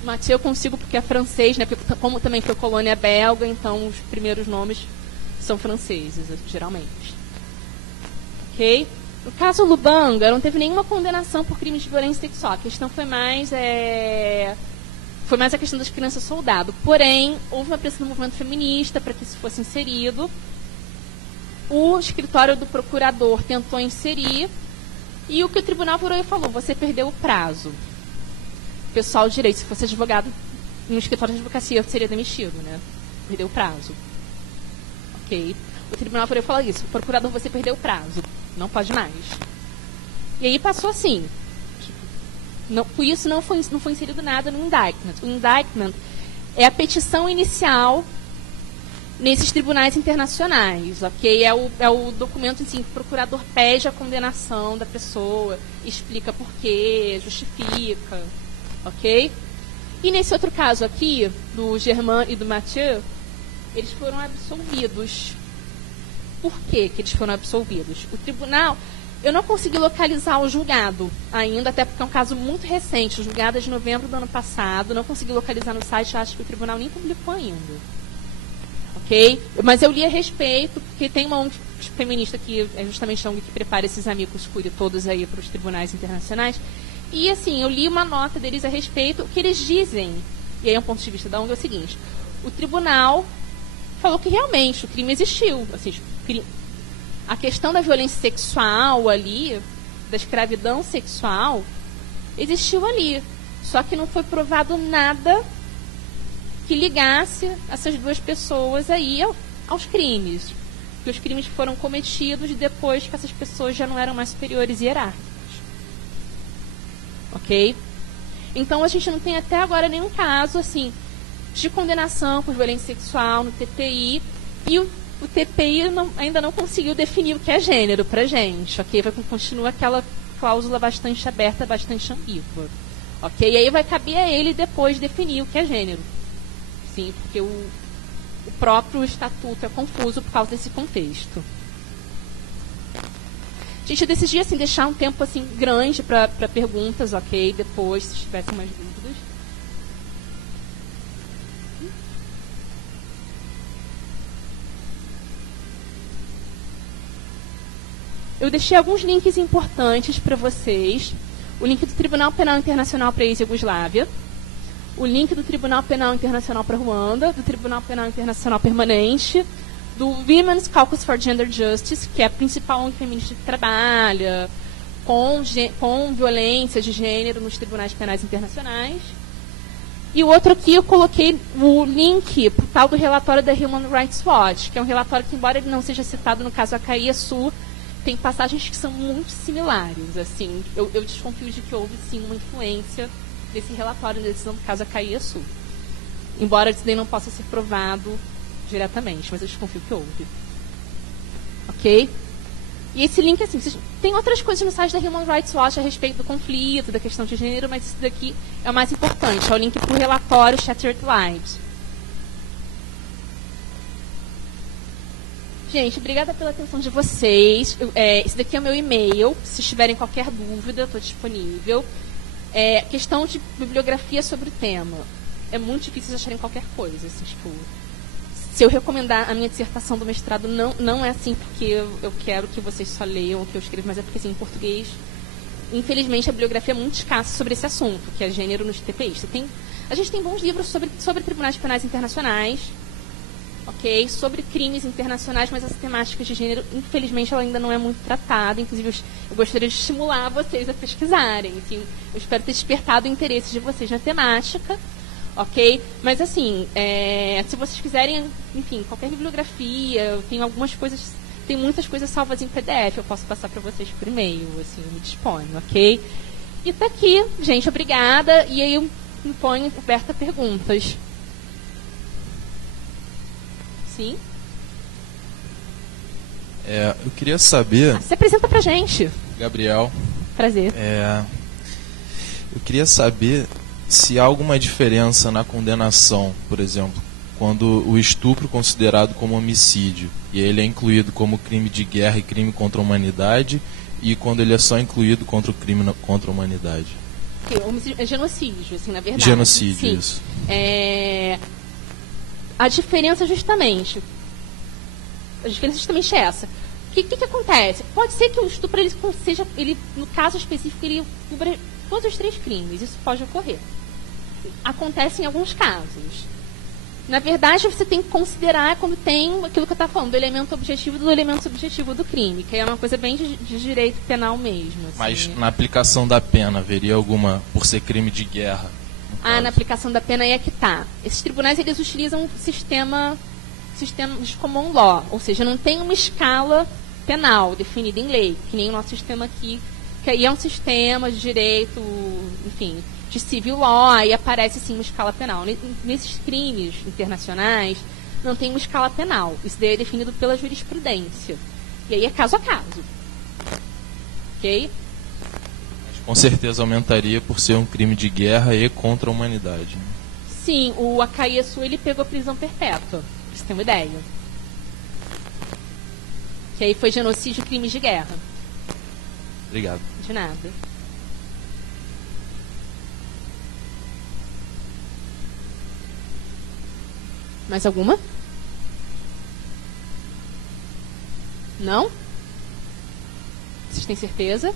Mathieu eu consigo porque é francês, né? Porque como também foi colônia belga, então os primeiros nomes são franceses, geralmente. Ok? No caso Lubanga, não teve nenhuma condenação por crimes de violência sexual. A questão foi mais a questão das crianças soldado. Porém, houve uma pressão do movimento feminista para que isso fosse inserido. O escritório do procurador tentou inserir. E o que o tribunal virou e falou: você perdeu o prazo. O pessoal de direito, se fosse advogado no escritório de advocacia, seria demitido, né? Perdeu o prazo. Ok? O tribunal virou e falou isso: procurador, você perdeu o prazo. Não pode mais. E aí passou assim. Por isso não foi inserido nada no indictment. O indictment é a petição inicial nesses tribunais internacionais, ok? É o documento assim, que o procurador pede a condenação da pessoa, explica por quê, justifica, ok? E nesse outro caso aqui, do Germain e do Mathieu, eles foram absolvidos. Por que que eles foram absolvidos? O tribunal, eu não consegui localizar o julgado ainda, até porque é um caso muito recente, o julgado é de novembro do ano passado, não consegui localizar no site, acho que o tribunal nem publicou ainda. Ok? Mas eu li a respeito, porque tem uma ONG feminista que é justamente a ONG que prepara esses amigos curi todos aí para os tribunais internacionais. E assim, eu li uma nota deles a respeito, o que eles dizem, e aí é um ponto de vista da ONG, é o seguinte: o tribunal falou que realmente o crime existiu. Assim, a questão da violência sexual ali, da escravidão sexual, existiu ali. Só que não foi provado nada que ligasse essas 2 pessoas aí aos crimes. Que os crimes foram cometidos depois que essas pessoas já não eram mais superiores hierárquicos. Ok? Então a gente não tem até agora nenhum caso assim de condenação por violência sexual no TPI, e o TPI ainda não conseguiu definir o que é gênero pra gente, ok? Continua aquela cláusula bastante aberta, bastante ambígua, ok? E aí vai caber a ele depois definir o que é gênero. Sim, porque o próprio estatuto é confuso por causa desse contexto. Gente, eu decidi assim, deixar um tempo assim, grande para perguntas, ok? Depois, se tivessem mais dúvidas. Eu deixei alguns links importantes para vocês. O link do Tribunal Penal Internacional para a ex-Iugoslávia. O link do Tribunal Penal Internacional para Ruanda. Do Tribunal Penal Internacional Permanente. Do Women's Caucus for Gender Justice, que é a principal ONG feminista que trabalha com violência de gênero nos tribunais penais internacionais. E o outro aqui eu coloquei o link para o tal do relatório da Human Rights Watch, que é um relatório que, embora ele não seja citado no caso Acaiaçu, tem passagens que são muito similares. Assim, eu desconfio de que houve, sim, uma influência desse relatório na decisão do caso Acaiaçu. Embora isso daí não possa ser provado diretamente, mas eu desconfio que houve. Ok? E esse link, assim, tem outras coisas no site da Human Rights Watch a respeito do conflito, da questão de gênero, mas isso daqui é o mais importante, é o link para o relatório Shattered Lives. Gente, obrigada pela atenção de vocês. Esse daqui é o meu e-mail. Se tiverem qualquer dúvida, estou disponível. Questão de bibliografia sobre o tema. É muito difícil acharem qualquer coisa. Assim, tipo, se eu recomendar a minha dissertação do mestrado, não é assim porque eu quero que vocês só leiam o que eu escrevo, mas é porque, assim, em português, infelizmente, a bibliografia é muito escassa sobre esse assunto, que é gênero nos TPIs. A gente tem bons livros sobre tribunais penais internacionais, ok? Sobre crimes internacionais, mas essa temática de gênero, infelizmente, ela ainda não é muito tratada. Inclusive, eu gostaria de estimular vocês a pesquisarem. Assim, eu espero ter despertado o interesse de vocês na temática, ok? Mas, assim, se vocês quiserem, enfim, qualquer bibliografia, eu tenho algumas coisas, tem muitas coisas salvas em PDF, eu posso passar para vocês por e-mail, assim, eu me disponho, ok? E tá aqui, gente, obrigada, e aí eu me ponho aberta a perguntas. Sim. Eu queria saber... Se apresenta pra gente. Gabriel. Prazer. Eu queria saber se há alguma diferença na condenação, por exemplo, quando o estupro considerado como homicídio, e ele é incluído como crime de guerra e crime contra a humanidade, e quando ele é só incluído contra o crime contra a humanidade. Homicídio é genocídio, assim, na verdade. Genocídio, sim. Isso. A diferença justamente... A diferença justamente é essa. O que acontece? Pode ser que o estupro ele, no caso específico, ele cubra todos os 3 crimes. Isso pode ocorrer. Acontece em alguns casos. Na verdade, você tem que considerar quando tem aquilo que eu estava falando, do elemento objetivo e do elemento subjetivo do crime, que é uma coisa bem de direito penal mesmo. Assim. Mas na aplicação da pena, haveria alguma, por ser crime de guerra? Na aplicação da pena aí é que está. Esses tribunais, eles utilizam um sistema de common law, ou seja, não tem uma escala penal definida em lei, que nem o nosso sistema aqui, que aí é um sistema de direito, enfim, de civil law, aí aparece assim uma escala penal. Nesses crimes internacionais, não tem uma escala penal. Isso daí é definido pela jurisprudência. E aí é caso a caso. Ok? Mas com certeza aumentaria por ser um crime de guerra e contra a humanidade. Né? Sim, o Acaeçu, ele pegou prisão perpétua. Pra você ter uma ideia. Que aí foi genocídio e crimes de guerra. Obrigado. De nada. Mais alguma? Não? Vocês têm certeza?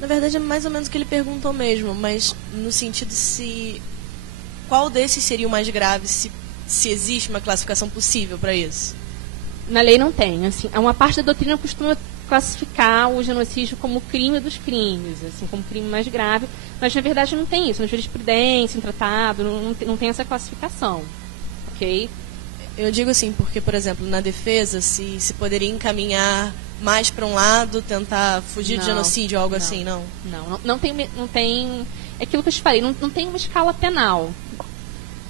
Na verdade, é mais ou menos o que ele perguntou mesmo, mas no sentido se... Qual desses seria o mais grave, se existe uma classificação possível para isso? Na lei não tem. Assim, uma parte da doutrina costuma classificar o genocídio como crime dos crimes, assim, como crime mais grave, mas na verdade não tem isso. Na jurisprudência, em tratado, não tem essa classificação. Ok? Eu digo assim, porque, por exemplo, na defesa, se poderia encaminhar mais para um lado, tentar fugir de genocídio ou algo assim, não? Não tem. É aquilo que eu te falei, não tem uma escala penal.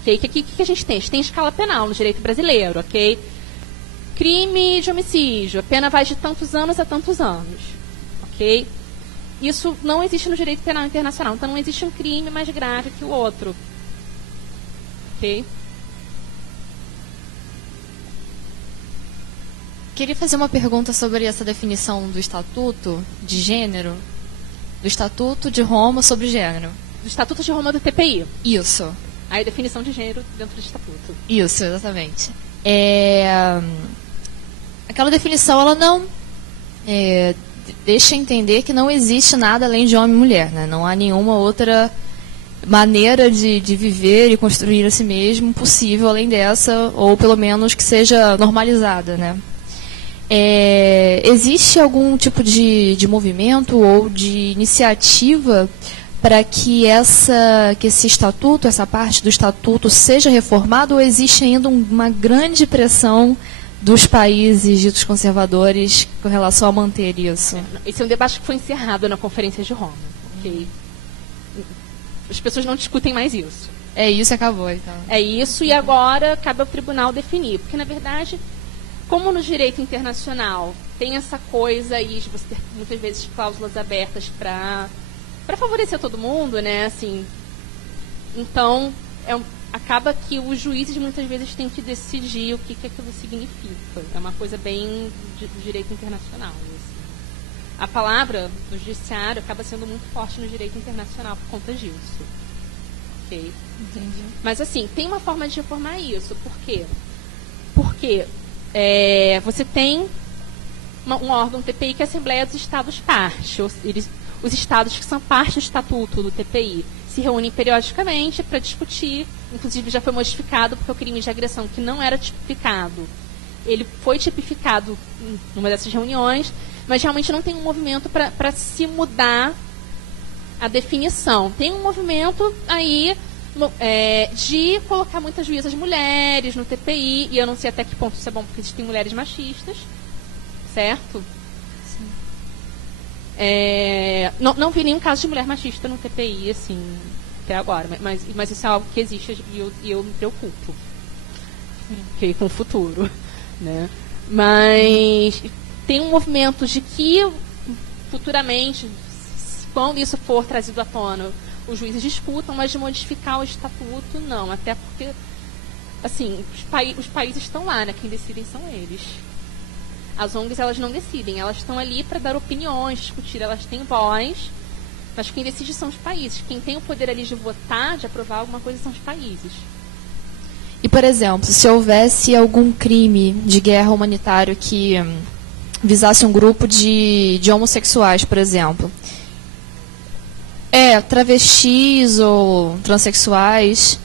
Okay? Que a gente tem? A gente tem escala penal no direito brasileiro, ok? Crime de homicídio, a pena vai de tantos anos a tantos anos, ok? Isso não existe no direito penal internacional, então não existe um crime mais grave que o outro, ok? Queria fazer uma pergunta sobre essa definição do Estatuto de Gênero, do Estatuto de Roma sobre Gênero. Do Estatuto de Roma do TPI. Isso. Aí a definição de gênero dentro do Estatuto. Isso, exatamente. Aquela definição, ela não deixa entender que não existe nada além de homem e mulher, né? Não há nenhuma outra maneira de viver e construir a si mesmo possível além dessa, ou pelo menos que seja normalizada, né? Existe algum tipo de movimento ou de iniciativa para que esse estatuto, essa parte do estatuto seja reformado, ou existe ainda uma grande pressão dos países ditos conservadores com relação a manter isso? Esse é um debate que foi encerrado na Conferência de Roma. Okay? As pessoas não discutem mais isso. É isso e acabou, então. É isso e agora cabe ao tribunal definir. Porque, na verdade, como no direito internacional tem essa coisa aí de você ter muitas vezes cláusulas abertas para favorecer todo mundo, né? Assim, então, acaba que os juízes muitas vezes têm que decidir o que aquilo significa. É uma coisa bem do direito internacional. Assim. A palavra do judiciário acaba sendo muito forte no direito internacional por conta disso. Ok? Entendi. Mas, assim, tem uma forma de reformar isso. Por quê? Porque você tem um órgão TPI que é a Assembleia dos Estados-Parte. Os estados que são parte do estatuto do TPI se reúnem periodicamente para discutir, inclusive já foi modificado porque o crime de agressão que não era tipificado, ele foi tipificado numa dessas reuniões, mas realmente não tem um movimento para se mudar a definição. Tem um movimento aí de colocar muitas juízas mulheres no TPI, e eu não sei até que ponto isso é bom, porque existem mulheres machistas, certo? Não vi nenhum caso de mulher machista no TPI, assim, até agora. Mas isso é algo que existe e eu me preocupo. Okay, com o futuro. Né? Mas tem um movimento de que futuramente, quando isso for trazido à tona, os juízes discutam, mas de modificar o estatuto, não. Até porque, assim, os países estão lá, né? Quem decidem são eles. As ONGs, elas não decidem. Elas estão ali para dar opiniões, discutir, elas têm voz, mas quem decide são os países. Quem tem o poder ali de votar, de aprovar alguma coisa, são os países. E, por exemplo, se houvesse algum crime de guerra humanitário que visasse um grupo de homossexuais, por exemplo, travestis ou transexuais,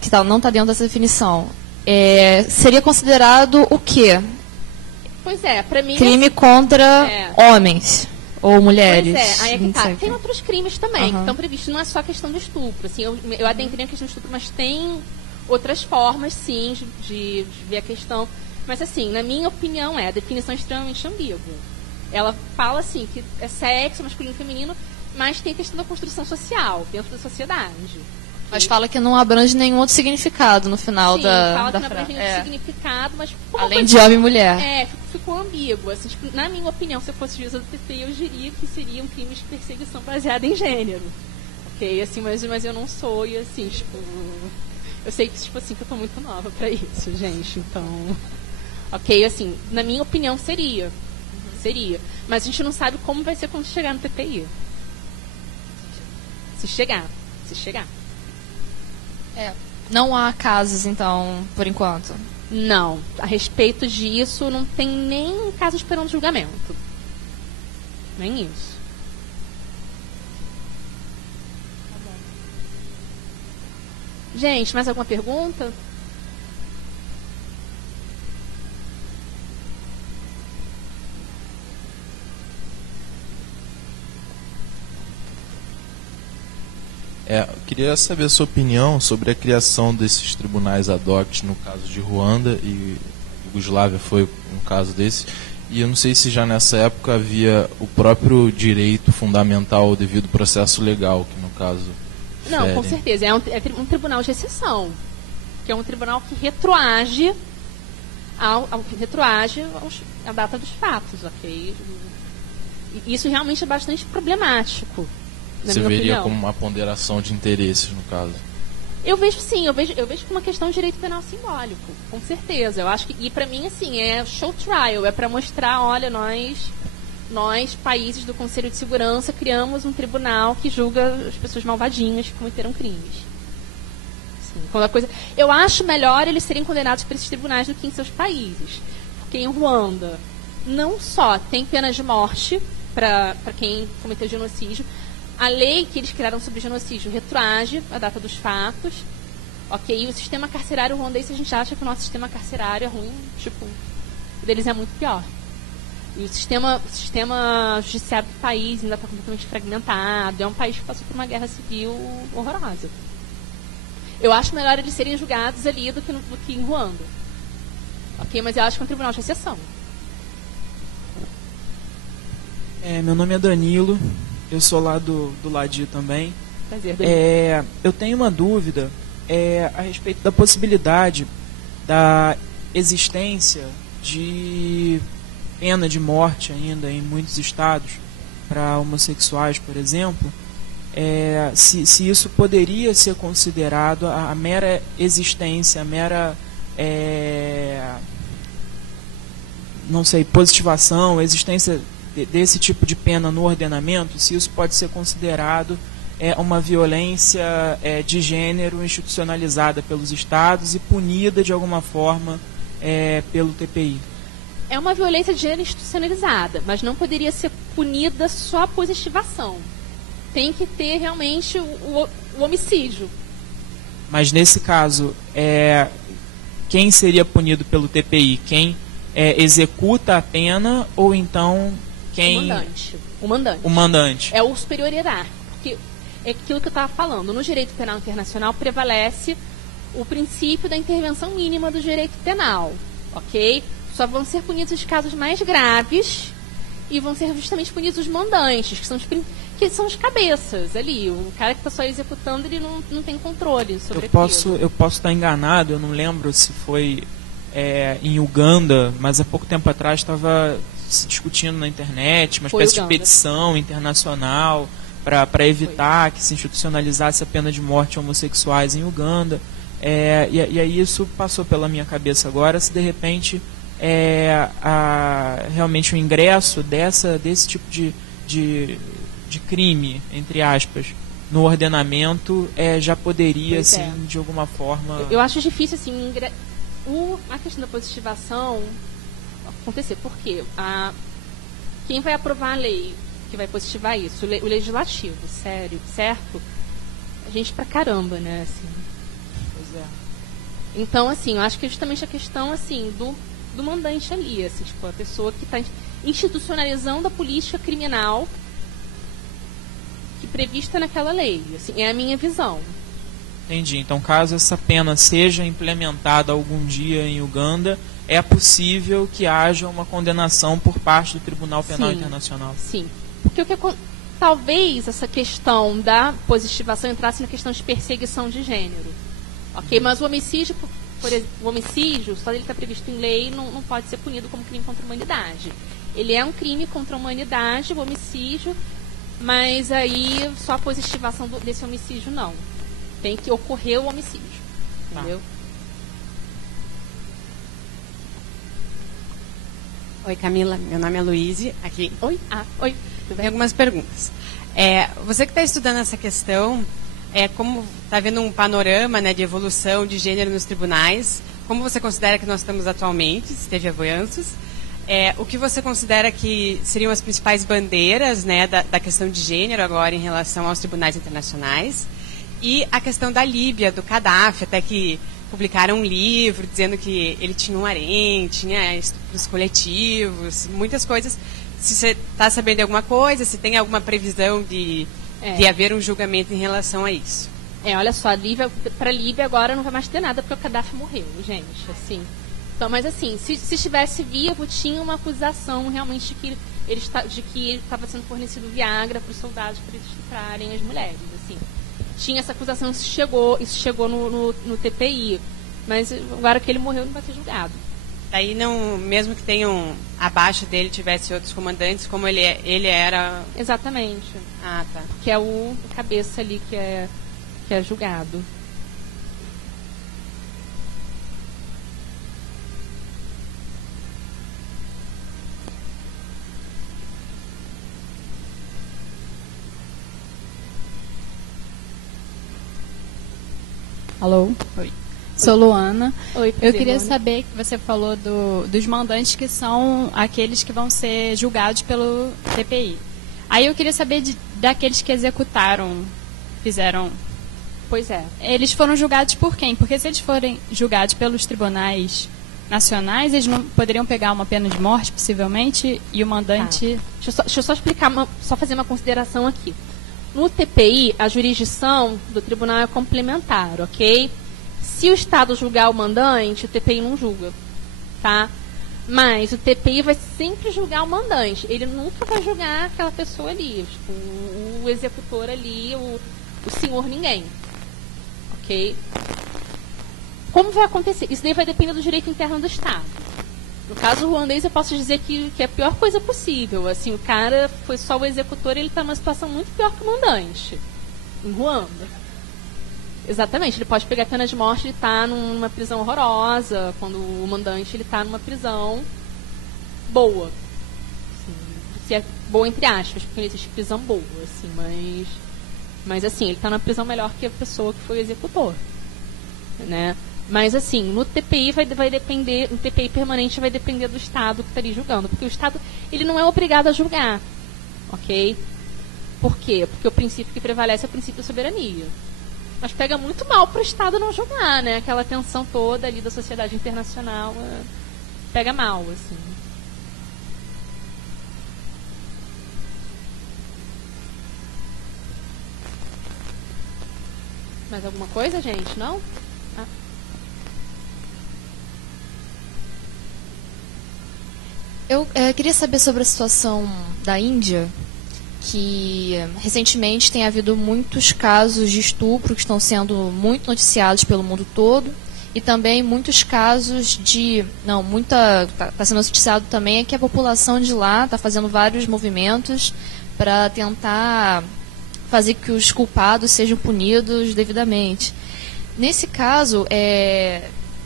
que não está dentro dessa definição, seria considerado o quê? Pois para mim... Crime contra homens ou mulheres. Pois aí é que tá. Tem outros crimes também que estão previstos, não é só a questão do estupro. Assim, eu adentrei na questão do estupro, mas tem outras formas, sim, de ver a questão. Mas, assim, na minha opinião, a definição é extremamente ambígua. Ela fala, assim, que é sexo, masculino e feminino, mas tem a questão da construção social, dentro da sociedade. Mas fala que não abrange nenhum outro significado no final da fala que da não abrange nenhum significado, mas... Além de homem e mulher. Ficou ambíguo. Assim, tipo, na minha opinião, se eu fosse juíza do TPI, eu diria que seria um crime de perseguição baseada em gênero. Ok? Assim, mas eu não sou, e assim, tipo... Eu sei que, tipo assim, que eu tô muito nova pra isso, gente, então... Ok, assim, na minha opinião seria. Seria. Mas a gente não sabe como vai ser quando chegar no TPI. Se chegar. Não há casos, então, por enquanto? Não. A respeito disso, não tem nem caso esperando julgamento. Nem isso. Gente, mais alguma pergunta? Eu queria saber a sua opinião sobre a criação desses tribunais ad hoc no caso de Ruanda, e Iugoslávia foi um caso desse. E eu não sei se já nessa época havia o próprio direito fundamental ao devido processo legal, que no caso... Não, com certeza. É um tribunal de exceção, que é um tribunal que retroage à data dos fatos, ok? E isso realmente é bastante problemático. Você veria como uma ponderação de interesses, no caso? Eu vejo sim, eu vejo como uma questão de direito penal simbólico, com certeza. Eu acho que, e pra mim, assim, é show trial, é pra mostrar, olha, nós, países do Conselho de Segurança, criamos um tribunal que julga as pessoas malvadinhas que cometeram crimes. Assim, quando a coisa... Eu acho melhor eles serem condenados por esses tribunais do que em seus países. Porque em Ruanda, não só tem pena de morte para quem cometeu genocídio, a lei que eles criaram sobre genocídio retroage a data dos fatos, ok? E o sistema carcerário ruandês, a gente acha que o nosso sistema carcerário é ruim, tipo, o deles é muito pior. E o sistema judiciário do país ainda está completamente fragmentado, é um país que passou por uma guerra civil horrorosa. Eu acho melhor eles serem julgados ali do que em Ruanda. Ok? Mas eu acho que é um tribunal de exceção. Meu nome é Danilo. Eu sou lá do Ladi também. Prazer, Danilo. Eu tenho uma dúvida a respeito da possibilidade da existência de pena de morte ainda em muitos estados para homossexuais, por exemplo. Se isso poderia ser considerado a mera existência, a mera positivação, existência desse tipo de pena no ordenamento, se isso pode ser considerado uma violência de gênero institucionalizada pelos estados e punida de alguma forma pelo TPI. É uma violência de gênero institucionalizada, mas não poderia ser punida só a positivação. Tem que ter realmente o homicídio. Mas nesse caso, quem seria punido pelo TPI? Quem executa a pena ou então quem... O mandante. É o superior hierárquico. Porque é aquilo que eu estava falando. No direito penal internacional prevalece o princípio da intervenção mínima do direito penal. Ok? Só vão ser punidos os casos mais graves e vão ser justamente punidos os mandantes, que são os cabeças ali. O cara que está só executando, ele não tem controle sobre aquilo. Eu posso estar enganado, eu não lembro se foi em Uganda, mas há pouco tempo atrás estava se discutindo na internet uma espécie de petição internacional para evitar que se institucionalizasse a pena de morte a homossexuais em Uganda. E aí isso passou pela minha cabeça agora, se de repente realmente o ingresso desse tipo de crime, entre aspas, no ordenamento já poderia, assim, de alguma forma... Eu acho difícil, assim, a questão da positivação acontecer. Por quê? Quem vai aprovar a lei que vai positivar isso? O legislativo, certo? A gente pra caramba, né? Assim. Pois é. Então, assim, eu acho que é justamente a questão, assim, do mandante ali, assim, tipo, a pessoa que está institucionalizando a política criminal que prevista naquela lei. Assim, é a minha visão. Entendi. Então, caso essa pena seja implementada algum dia em Uganda, é possível que haja uma condenação por parte do Tribunal Penal Internacional. Sim. Porque talvez essa questão da positivação entrasse na questão de perseguição de gênero. Ok? Mas o homicídio, por exemplo, o homicídio, só ele está previsto em lei, não pode ser punido como crime contra a humanidade. Ele é um crime contra a humanidade, o homicídio, mas aí só a positivação desse homicídio não. Tem que ocorrer o homicídio. Entendeu? Oi, Camila. Meu nome é Luíse. Aqui. Oi. Oi. Tem algumas perguntas. Você que está estudando essa questão, como está vendo um panorama, né, de evolução de gênero nos tribunais, como você considera que nós estamos atualmente, se teve avanços? O que você considera que seriam as principais bandeiras, né, da questão de gênero agora em relação aos tribunais internacionais? E a questão da Líbia, do Gaddafi, até que publicaram um livro dizendo que ele tinha um harém, tinha estupros coletivos, muitas coisas. Se você está sabendo de alguma coisa, se tem alguma previsão de haver um julgamento em relação a isso. Olha só, para a Líbia agora não vai mais ter nada, porque o Gaddafi morreu, gente, assim. Então, mas assim, se estivesse vivo, tinha uma acusação realmente de que ele estava sendo fornecido Viagra para os soldados para eles estuprarem as mulheres, assim. Tinha essa acusação, isso chegou no TPI, mas agora que ele morreu não vai ser julgado. Daí não, mesmo que tenham abaixo dele tivesse outros comandantes, como ele era... Exatamente. Ah, tá. Que é o cabeça ali que é julgado. Alô? Oi. Sou Luana. Oi, eu queria saber que você falou dos mandantes que são aqueles que vão ser julgados pelo TPI. Aí eu queria saber daqueles que fizeram... Pois é. Eles foram julgados por quem? Porque se eles forem julgados pelos tribunais nacionais, eles não poderiam pegar uma pena de morte, possivelmente, e o mandante... Deixa eu só explicar, só fazer uma consideração aqui. No TPI, a jurisdição do tribunal é complementar, ok? Se o Estado julgar o mandante, o TPI não julga, tá? Mas o TPI vai sempre julgar o mandante. Ele nunca vai julgar aquela pessoa ali, tipo, o executor ali, o senhor ninguém, ok? Como vai acontecer? Isso daí vai depender do direito interno do Estado. No caso ruandês, eu posso dizer que é a pior coisa possível. Assim, o cara foi só o executor e ele está numa situação muito pior que o mandante. Em Ruanda. Exatamente. Ele pode pegar pena de morte e estar numa prisão horrorosa, quando o mandante está numa prisão boa. Assim, se é boa entre aspas, porque não existe prisão boa. Assim, mas assim, ele está numa prisão melhor que a pessoa que foi o executor. Né? Mas, assim, no TPI vai depender, no TPI permanente vai depender do Estado que está ali julgando. Porque o Estado, ele não é obrigado a julgar. Ok? Por quê? Porque o princípio que prevalece é o princípio da soberania. Mas pega muito mal para o Estado não julgar, né? Aquela tensão toda ali da sociedade internacional pega mal, assim. Mais alguma coisa, gente? Não? Eu queria saber sobre a situação da Índia, que recentemente tem havido muitos casos de estupro que estão sendo muito noticiados pelo mundo todo, e também muitos casos de... está sendo noticiado também é que a população de lá está fazendo vários movimentos para tentar fazer que os culpados sejam punidos devidamente. Nesse caso,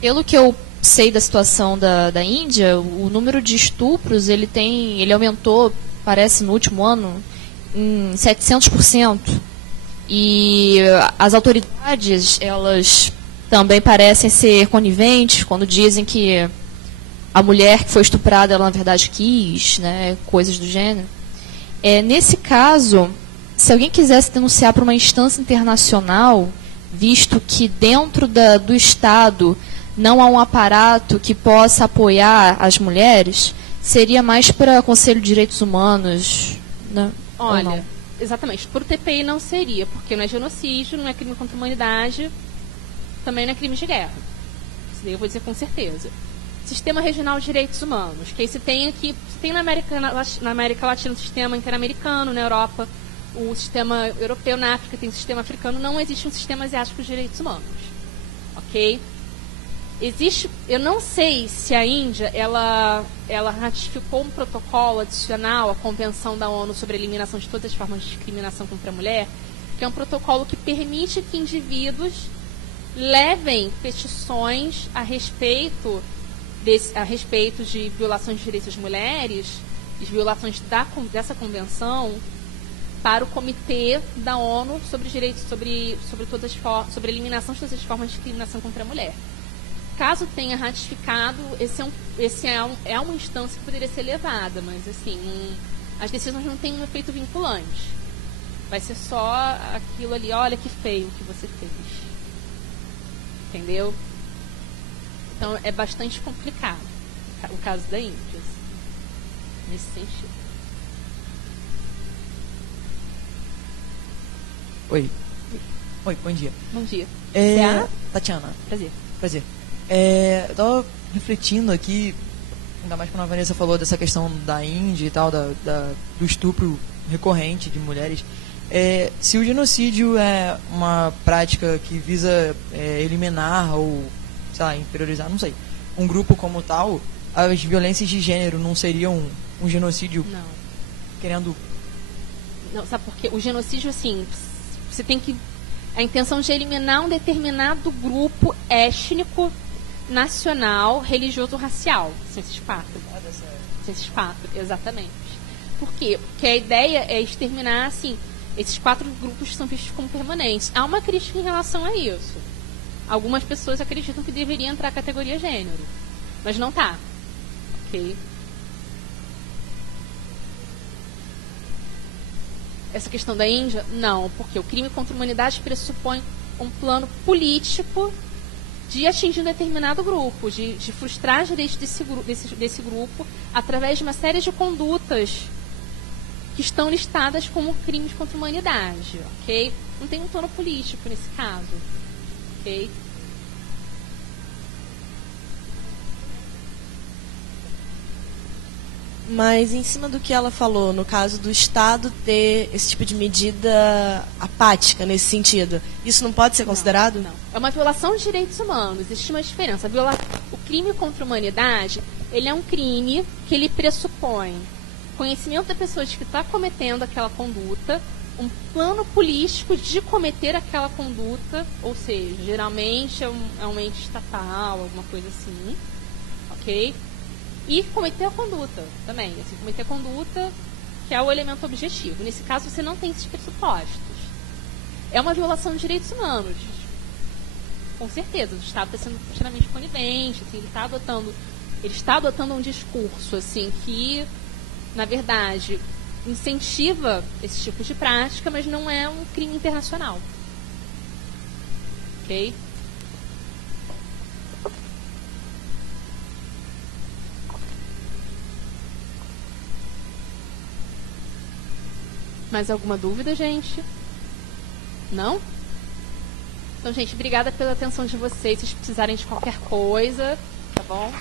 pelo que eu sei da situação da Índia, o número de estupros ele aumentou, parece, no último ano, em 700%. E as autoridades, elas também parecem ser coniventes quando dizem que a mulher que foi estuprada, ela na verdade quis, né, coisas do gênero. Nesse caso, se alguém quisesse denunciar para uma instância internacional, visto que dentro do Estado não há um aparato que possa apoiar as mulheres, seria mais para Conselho de Direitos Humanos, né? Olha, exatamente. Por TPI não seria, porque não é genocídio, não é crime contra a humanidade, também não é crime de guerra. Isso daí eu vou dizer com certeza. Sistema Regional de Direitos Humanos, que aí se tem aqui, na América Latina o sistema interamericano, na Europa o sistema europeu, na África tem o sistema africano, não existe um sistema asiático de direitos humanos. Ok? Eu não sei se a Índia, ela ratificou um protocolo adicional à Convenção da ONU sobre a eliminação de todas as formas de discriminação contra a mulher, que é um protocolo que permite que indivíduos levem petições a respeito de violações de direitos das mulheres, de violações dessa convenção, para o Comitê da ONU sobre direitos, sobre a eliminação de todas as formas de discriminação contra a mulher. Caso tenha ratificado, é uma instância que poderia ser levada, mas assim, as decisões não têm um efeito vinculante. Vai ser só aquilo ali, olha que feio o que você fez. Entendeu? Então é bastante complicado o caso da Índia, assim, nesse sentido. Oi, bom dia. Bom dia. Tatiana. Prazer. Eu estava refletindo aqui, ainda mais quando a Vanessa falou dessa questão da Índia e tal, do estupro recorrente de mulheres. Se o genocídio é uma prática que visa eliminar ou, sei lá, inferiorizar, não sei, um grupo como tal, as violências de gênero não seriam um genocídio? Não. Querendo... Não, sabe por quê? O genocídio, assim, você tem que... A intenção de eliminar um determinado grupo étnico, nacional, religioso, racial. São esses quatro. São esses quatro, exatamente. Por quê? Porque a ideia é exterminar, assim, esses quatro grupos que são vistos como permanentes. Há uma crítica em relação a isso. Algumas pessoas acreditam que deveria entrar a categoria gênero. Mas não tá. Ok? Essa questão da Índia, não, porque o crime contra a humanidade pressupõe um plano político de atingir um determinado grupo, de frustrar os direitos desse grupo através de uma série de condutas que estão listadas como crimes contra a humanidade, ok? Não tem um plano político nesse caso, ok? Mas em cima do que ela falou, no caso do Estado ter esse tipo de medida apática nesse sentido, isso não pode ser considerado? Não. É uma violação de direitos humanos. Existe uma diferença. O crime contra a humanidade, ele é um crime que ele pressupõe conhecimento da pessoa de que está cometendo aquela conduta, um plano político de cometer aquela conduta, ou seja, geralmente é um ente estatal, alguma coisa assim, ok? E cometer a conduta também. Assim, cometer a conduta, que é o elemento objetivo. Nesse caso, você não tem esses pressupostos. É uma violação de direitos humanos. Com certeza. O Estado está sendo extremamente conivente. Assim, ele está adotando um discurso assim, que, na verdade, incentiva esse tipo de prática, mas não é um crime internacional. Ok? Mais alguma dúvida, gente? Não? Então, gente, obrigada pela atenção de vocês. Se vocês precisarem de qualquer coisa, tá bom?